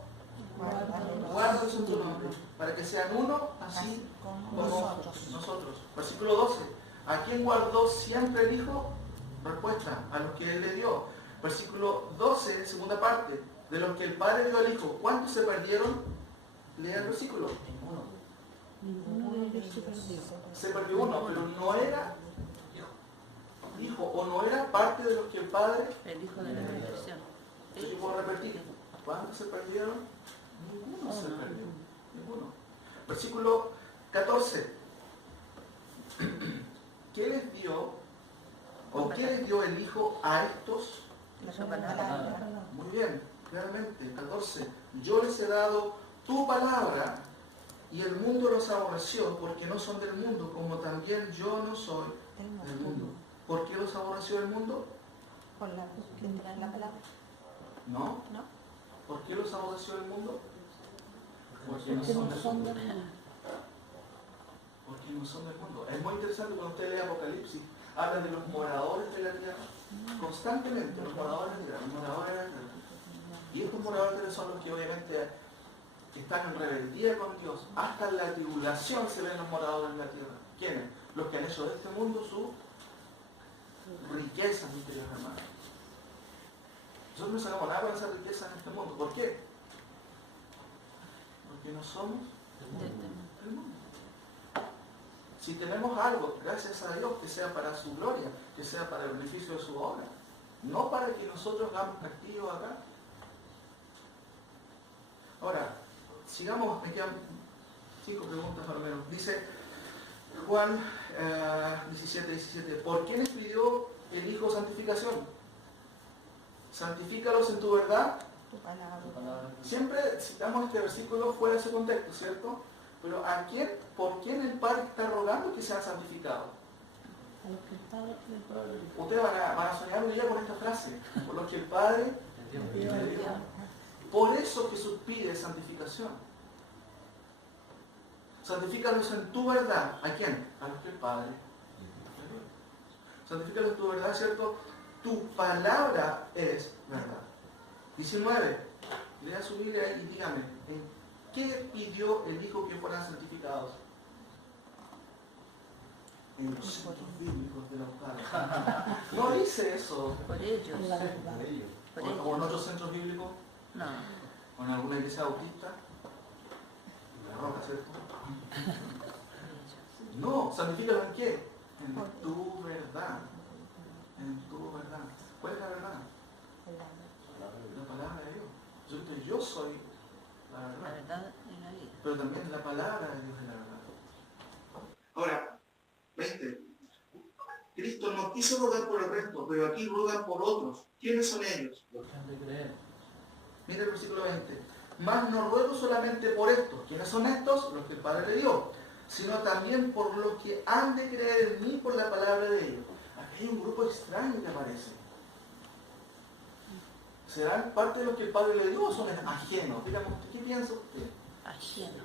Guárdalos en tu nombre, para que sean uno, así como nosotros. Versículo 12. ¿A quién guardó siempre el Hijo? Respuesta, a los que Él le dio. Versículo 12, segunda parte. De los que el Padre dio al Hijo, ¿cuántos se perdieron? Lea el versículo. Ninguno de ellos se perdió. Se perdió uno, pero no era hijo o no era parte de los que el Padre. El hijo de la redención. Yo puedo repetir. ¿Cuántos se perdieron? Ninguno se perdió. Ninguno. Versículo 14. ¿Qué les dio? ¿O qué les dio el Hijo a estos? La palabra. Muy bien, claramente. 14. Yo les he dado tu palabra y el mundo los aborreció porque no son del mundo, como también yo no soy del mundo. ¿Por qué los aborreció el mundo? Por la palabra. No. ¿No? ¿Por qué los aborreció el mundo? Porque no son del mundo. Porque no son del mundo. Es muy interesante cuando usted lee Apocalipsis, habla de los moradores de la tierra. Constantemente, los moradores de la tierra, los moradores de la tierra. Y estos moradores de la tierra son los que obviamente están en rebeldía con Dios. Hasta en la tribulación se ven los moradores de la tierra. ¿Quiénes? Los que han hecho de este mundo su riqueza, mis queridos hermanos. Nosotros no sacamos nada con esa riqueza en este mundo. ¿Por qué? Porque no somos del mundo. Si tenemos algo, gracias a Dios, que sea para su gloria, que sea para el beneficio de su obra, no para que nosotros hagamos castillo acá. Ahora, sigamos, me quedan 5 preguntas al menos. Dice Juan 17, ¿por quién les pidió el Hijo santificación? Santifícalos en tu verdad. Tu palabra. Siempre citamos este versículo fuera de su contexto, ¿cierto? Pero ¿a quién, por quién el Padre está rogando que sean santificados? A los que el Padre le Ustedes van a soñar un día con esta frase, por lo que el Padre le dio. Por eso Jesús pide santificación. Santifícalos en tu verdad. ¿A quién? A los que el Padre le dio. Santifícalos en tu verdad, ¿cierto? Tu palabra es verdad. 19. Lea su Biblia y dígame, ¿en qué pidió el Hijo que fueran santificados? En los centros bíblicos de la Eucaristía. No dice eso. Por ellos. Por O en ellos. otros centros bíblicos, No. o en alguna iglesia bautista. La roca, ¿cierto? No, santifícalo en qué? En tu verdad. En tu verdad. ¿Cuál es la verdad? La palabra de Dios. Yo soy la La verdad. verdad y la vida. Pero también la palabra de Dios es la verdad. Ahora, 20. Cristo no quiso rogar por el resto, pero aquí ruega por otros. ¿Quiénes son ellos? Los que han de creer. Mira el versículo 20. Mas no ruego solamente por estos. ¿Quiénes son estos? Los que el Padre le dio. Sino también por los que han de creer en mí por la palabra de ellos. Aquí hay un grupo extraño que aparece. ¿Serán parte de los que el Padre le dio o son ajenos? Dígame, ¿qué piensa usted? Ajeno.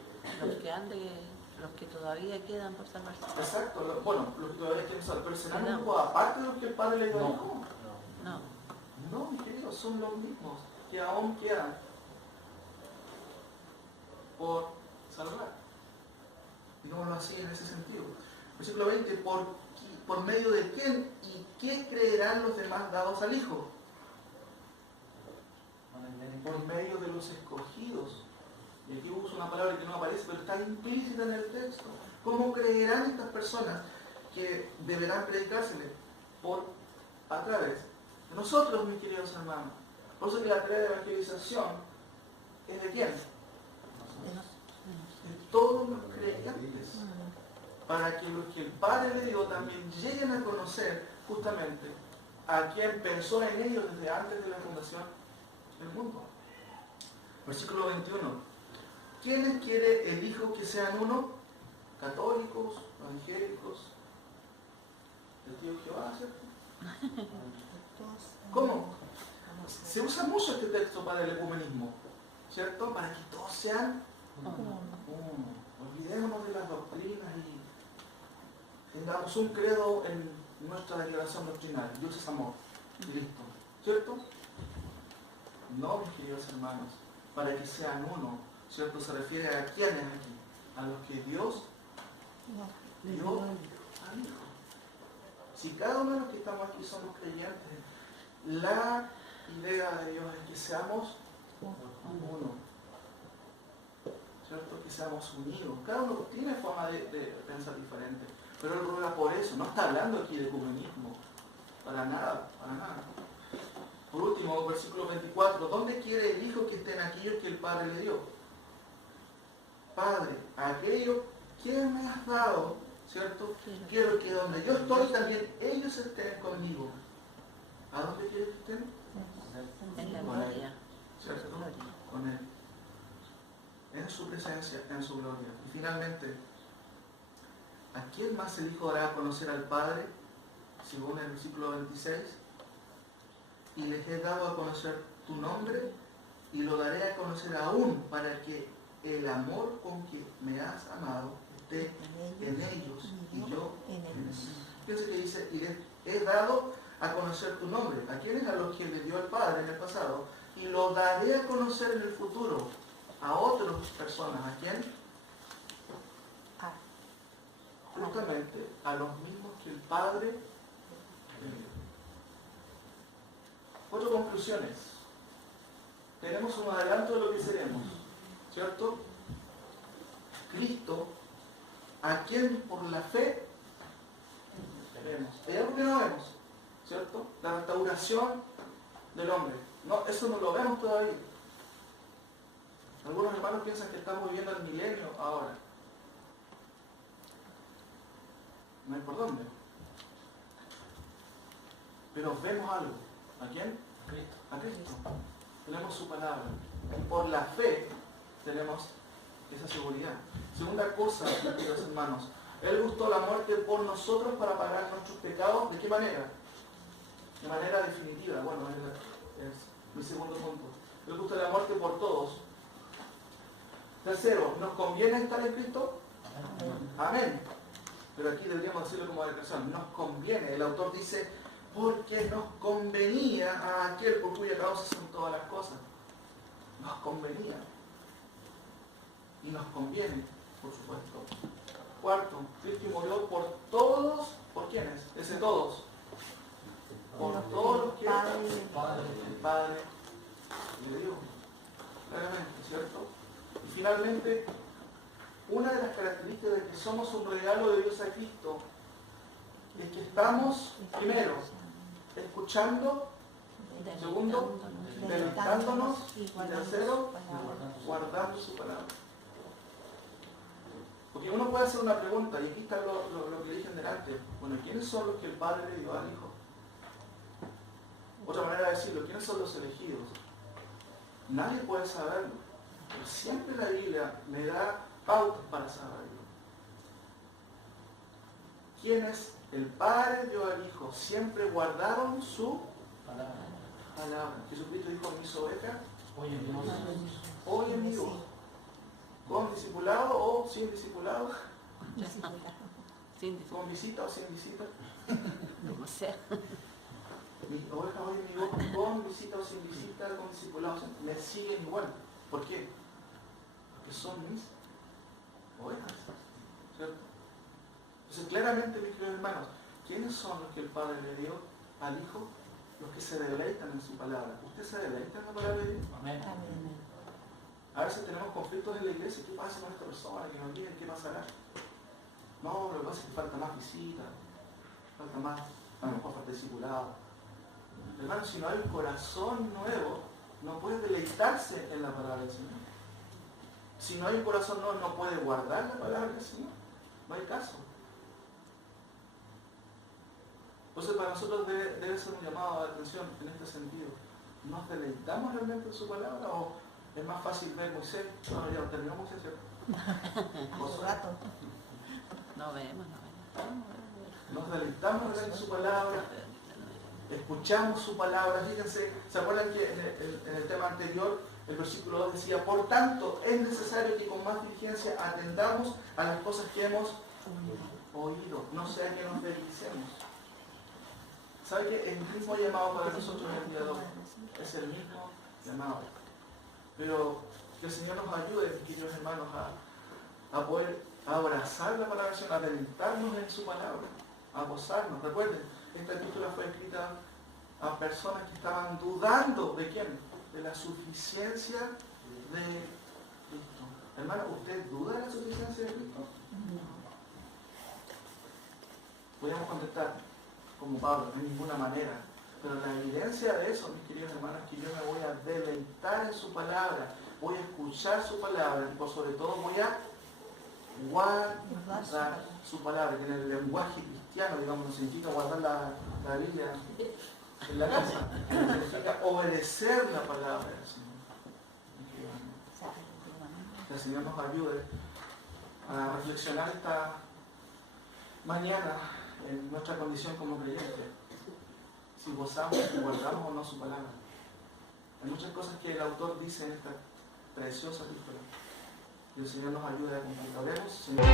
Los que todavía quedan por salvarse. Exacto, bueno, los que todavía quieren saber, pero ¿serán un Quedamos. grupo aparte de los que el Padre le dio? No. No. No, mis queridos, son los mismos que aún quedan por salvar. Y no así en ese sentido. Versículo 20, ¿por medio de quién y qué creerán los demás dados al Hijo? Por medio de los escogidos. Y aquí uso una palabra que no aparece, pero está implícita en el texto. ¿Cómo creerán estas personas que deberán predicársele? A través de nosotros, mis queridos hermanos. Por eso que la tarea de evangelización es de quién? De todos los creyentes. Para que los que el Padre le dio también lleguen a conocer justamente a quien pensó en ellos desde antes de la fundación del mundo. Versículo 21. ¿Quiénes quiere el Hijo que sean uno? Católicos, evangélicos, testigos de Jehová, ¿cierto? ¿Cómo? Se usa mucho este texto para el ecumenismo, ¿cierto? Para que todos sean uno. Olvidémonos de las doctrinas y tengamos un credo en nuestra declaración doctrinal. Dios es amor. Y listo. ¿Cierto? No, mis queridos hermanos. para que sean uno, ¿cierto? Se refiere a quiénes aquí, a los que Dios dio al Hijo. Si cada uno de los que estamos aquí somos creyentes, la idea de Dios es que seamos uno, ¿cierto? Que seamos unidos. Cada uno tiene forma de pensar diferente, pero Él ruega por eso. No está hablando aquí de comunismo, para nada, para nada. Por último, versículo 24, ¿dónde quiere el Hijo que estén aquellos que el Padre le dio? Padre, aquello que me has dado, ¿cierto? Quiero que donde yo estoy también ellos estén conmigo. ¿A dónde quiere que estén? En la Con Él, gloria. ¿cierto? Con Él. En su presencia, en su gloria. Y finalmente, ¿a quién más el Hijo dará a conocer al Padre? Según el versículo 26. Y les he dado a conocer tu nombre y lo daré a conocer aún para que el amor con que me has amado esté en ellos y yo en ellos. Fíjense que dice, y les he dado a conocer tu nombre. ¿A quiénes? A los que le dio el Padre en el pasado. Y lo daré a conocer en el futuro a otras personas. ¿A quién? Justamente a los mismos que el Padre le dio. 4 conclusiones. Tenemos un adelanto de lo que seremos, ¿cierto? Cristo, a quien por la fe veremos. Hay algo que no vemos, ¿cierto? La restauración del hombre. No, eso no lo vemos todavía. Algunos hermanos piensan que estamos viviendo el milenio ahora. No hay por dónde. Pero vemos algo. ¿A quién? A Cristo. Tenemos su palabra. Y por la fe tenemos esa seguridad. Segunda cosa, queridos hermanos, Él gustó la muerte por nosotros para pagar nuestros pecados. ¿De qué manera? De manera definitiva. Bueno, es el segundo punto. Él gustó la muerte por todos. Tercero, ¿nos conviene estar en Cristo? Amén. Pero aquí deberíamos decirlo como declaración. Nos conviene. El autor dice, porque nos convenía a aquel por cuya causa son todas las cosas. Nos convenía. Y nos conviene, por supuesto. Cuarto, Cristo murió por todos. ¿Por quiénes? Ese todos. Por todos los que el Padre le dio. Claramente, ¿cierto? Y finalmente, una de las características de que somos un regalo de Dios a Cristo es que estamos, primero, escuchando, segundo, deleitándonos y tercero, guardando su palabra. Porque uno puede hacer una pregunta, y aquí está lo que dije en delante. Bueno, ¿quiénes son los que el Padre le dio al Hijo? Otra manera de decirlo, ¿quiénes son los elegidos? Nadie puede saberlo, pero siempre la Biblia me da pautas para saberlo. ¿Quiénes el Padre dio al Hijo? Siempre guardaron su palabra. Jesucristo dijo, mis ovejas oyen mi voz. ¿Con discipulado o sin discipulado? ¿Con visita o sin visita? No sé. Mis ovejas oyen mi voz con visita o sin visita, con discipulado o sin. Me siguen igual. ¿Por qué? Porque son mis ovejas. ¿Cierto? Entonces, claramente, mis queridos hermanos, ¿quiénes son los que el Padre le dio al Hijo? Los que se deleitan en su palabra. ¿Usted se deleita en la palabra de Dios? Amén. A veces tenemos conflictos en la iglesia. ¿Qué pasa con esta persona? Que nos digan qué pasará. No, lo que pasa es que falta más visita, falta más, a lo mejor falta discipulado. Hermano, si no hay un corazón nuevo, no puede deleitarse en la palabra del Señor. Si no hay un corazón nuevo, no puede guardar la palabra del Señor. No hay caso. Entonces, para nosotros debe ser un llamado de atención en este sentido. ¿Nos deleitamos realmente en su palabra o es más fácil ver Moisés? Bueno, ya terminó Moisés, ¿cierto? Un rato. No vemos. Nos deleitamos realmente en su palabra. Escuchamos su palabra. Fíjense, ¿se acuerdan que en el tema anterior, el versículo 2 decía, por tanto, es necesario que con más diligencia atendamos a las cosas que hemos oído, no sea que nos deslicemos? ¿Sabe que el mismo llamado para nosotros en el día de hoy es el mismo llamado? Pero que el Señor nos ayude, mis queridos hermanos, a poder abrazar la palabra del Señor, a deleitarnos en su palabra, a gozarnos. Recuerden, esta epístola fue escrita a personas que estaban dudando ¿de quién? De la suficiencia de Cristo. Hermano, ¿usted duda de la suficiencia de Cristo? Podríamos contestar como Pablo, de ninguna manera. Pero la evidencia de eso, mis queridos hermanos, es que yo me voy a deleitar en su palabra, voy a escuchar su palabra, y por sobre todo voy a guardar su palabra, que en el lenguaje cristiano, digamos, no significa guardar la Biblia en la casa, significa obedecer la palabra del Señor. Que el Señor nos ayude a reflexionar esta mañana en nuestra condición como creyentes, si gozamos y guardamos o no su palabra. Hay muchas cosas que el autor dice en esta preciosa epístola. Y el Señor nos ayude a cumplir. Oremos, Señor.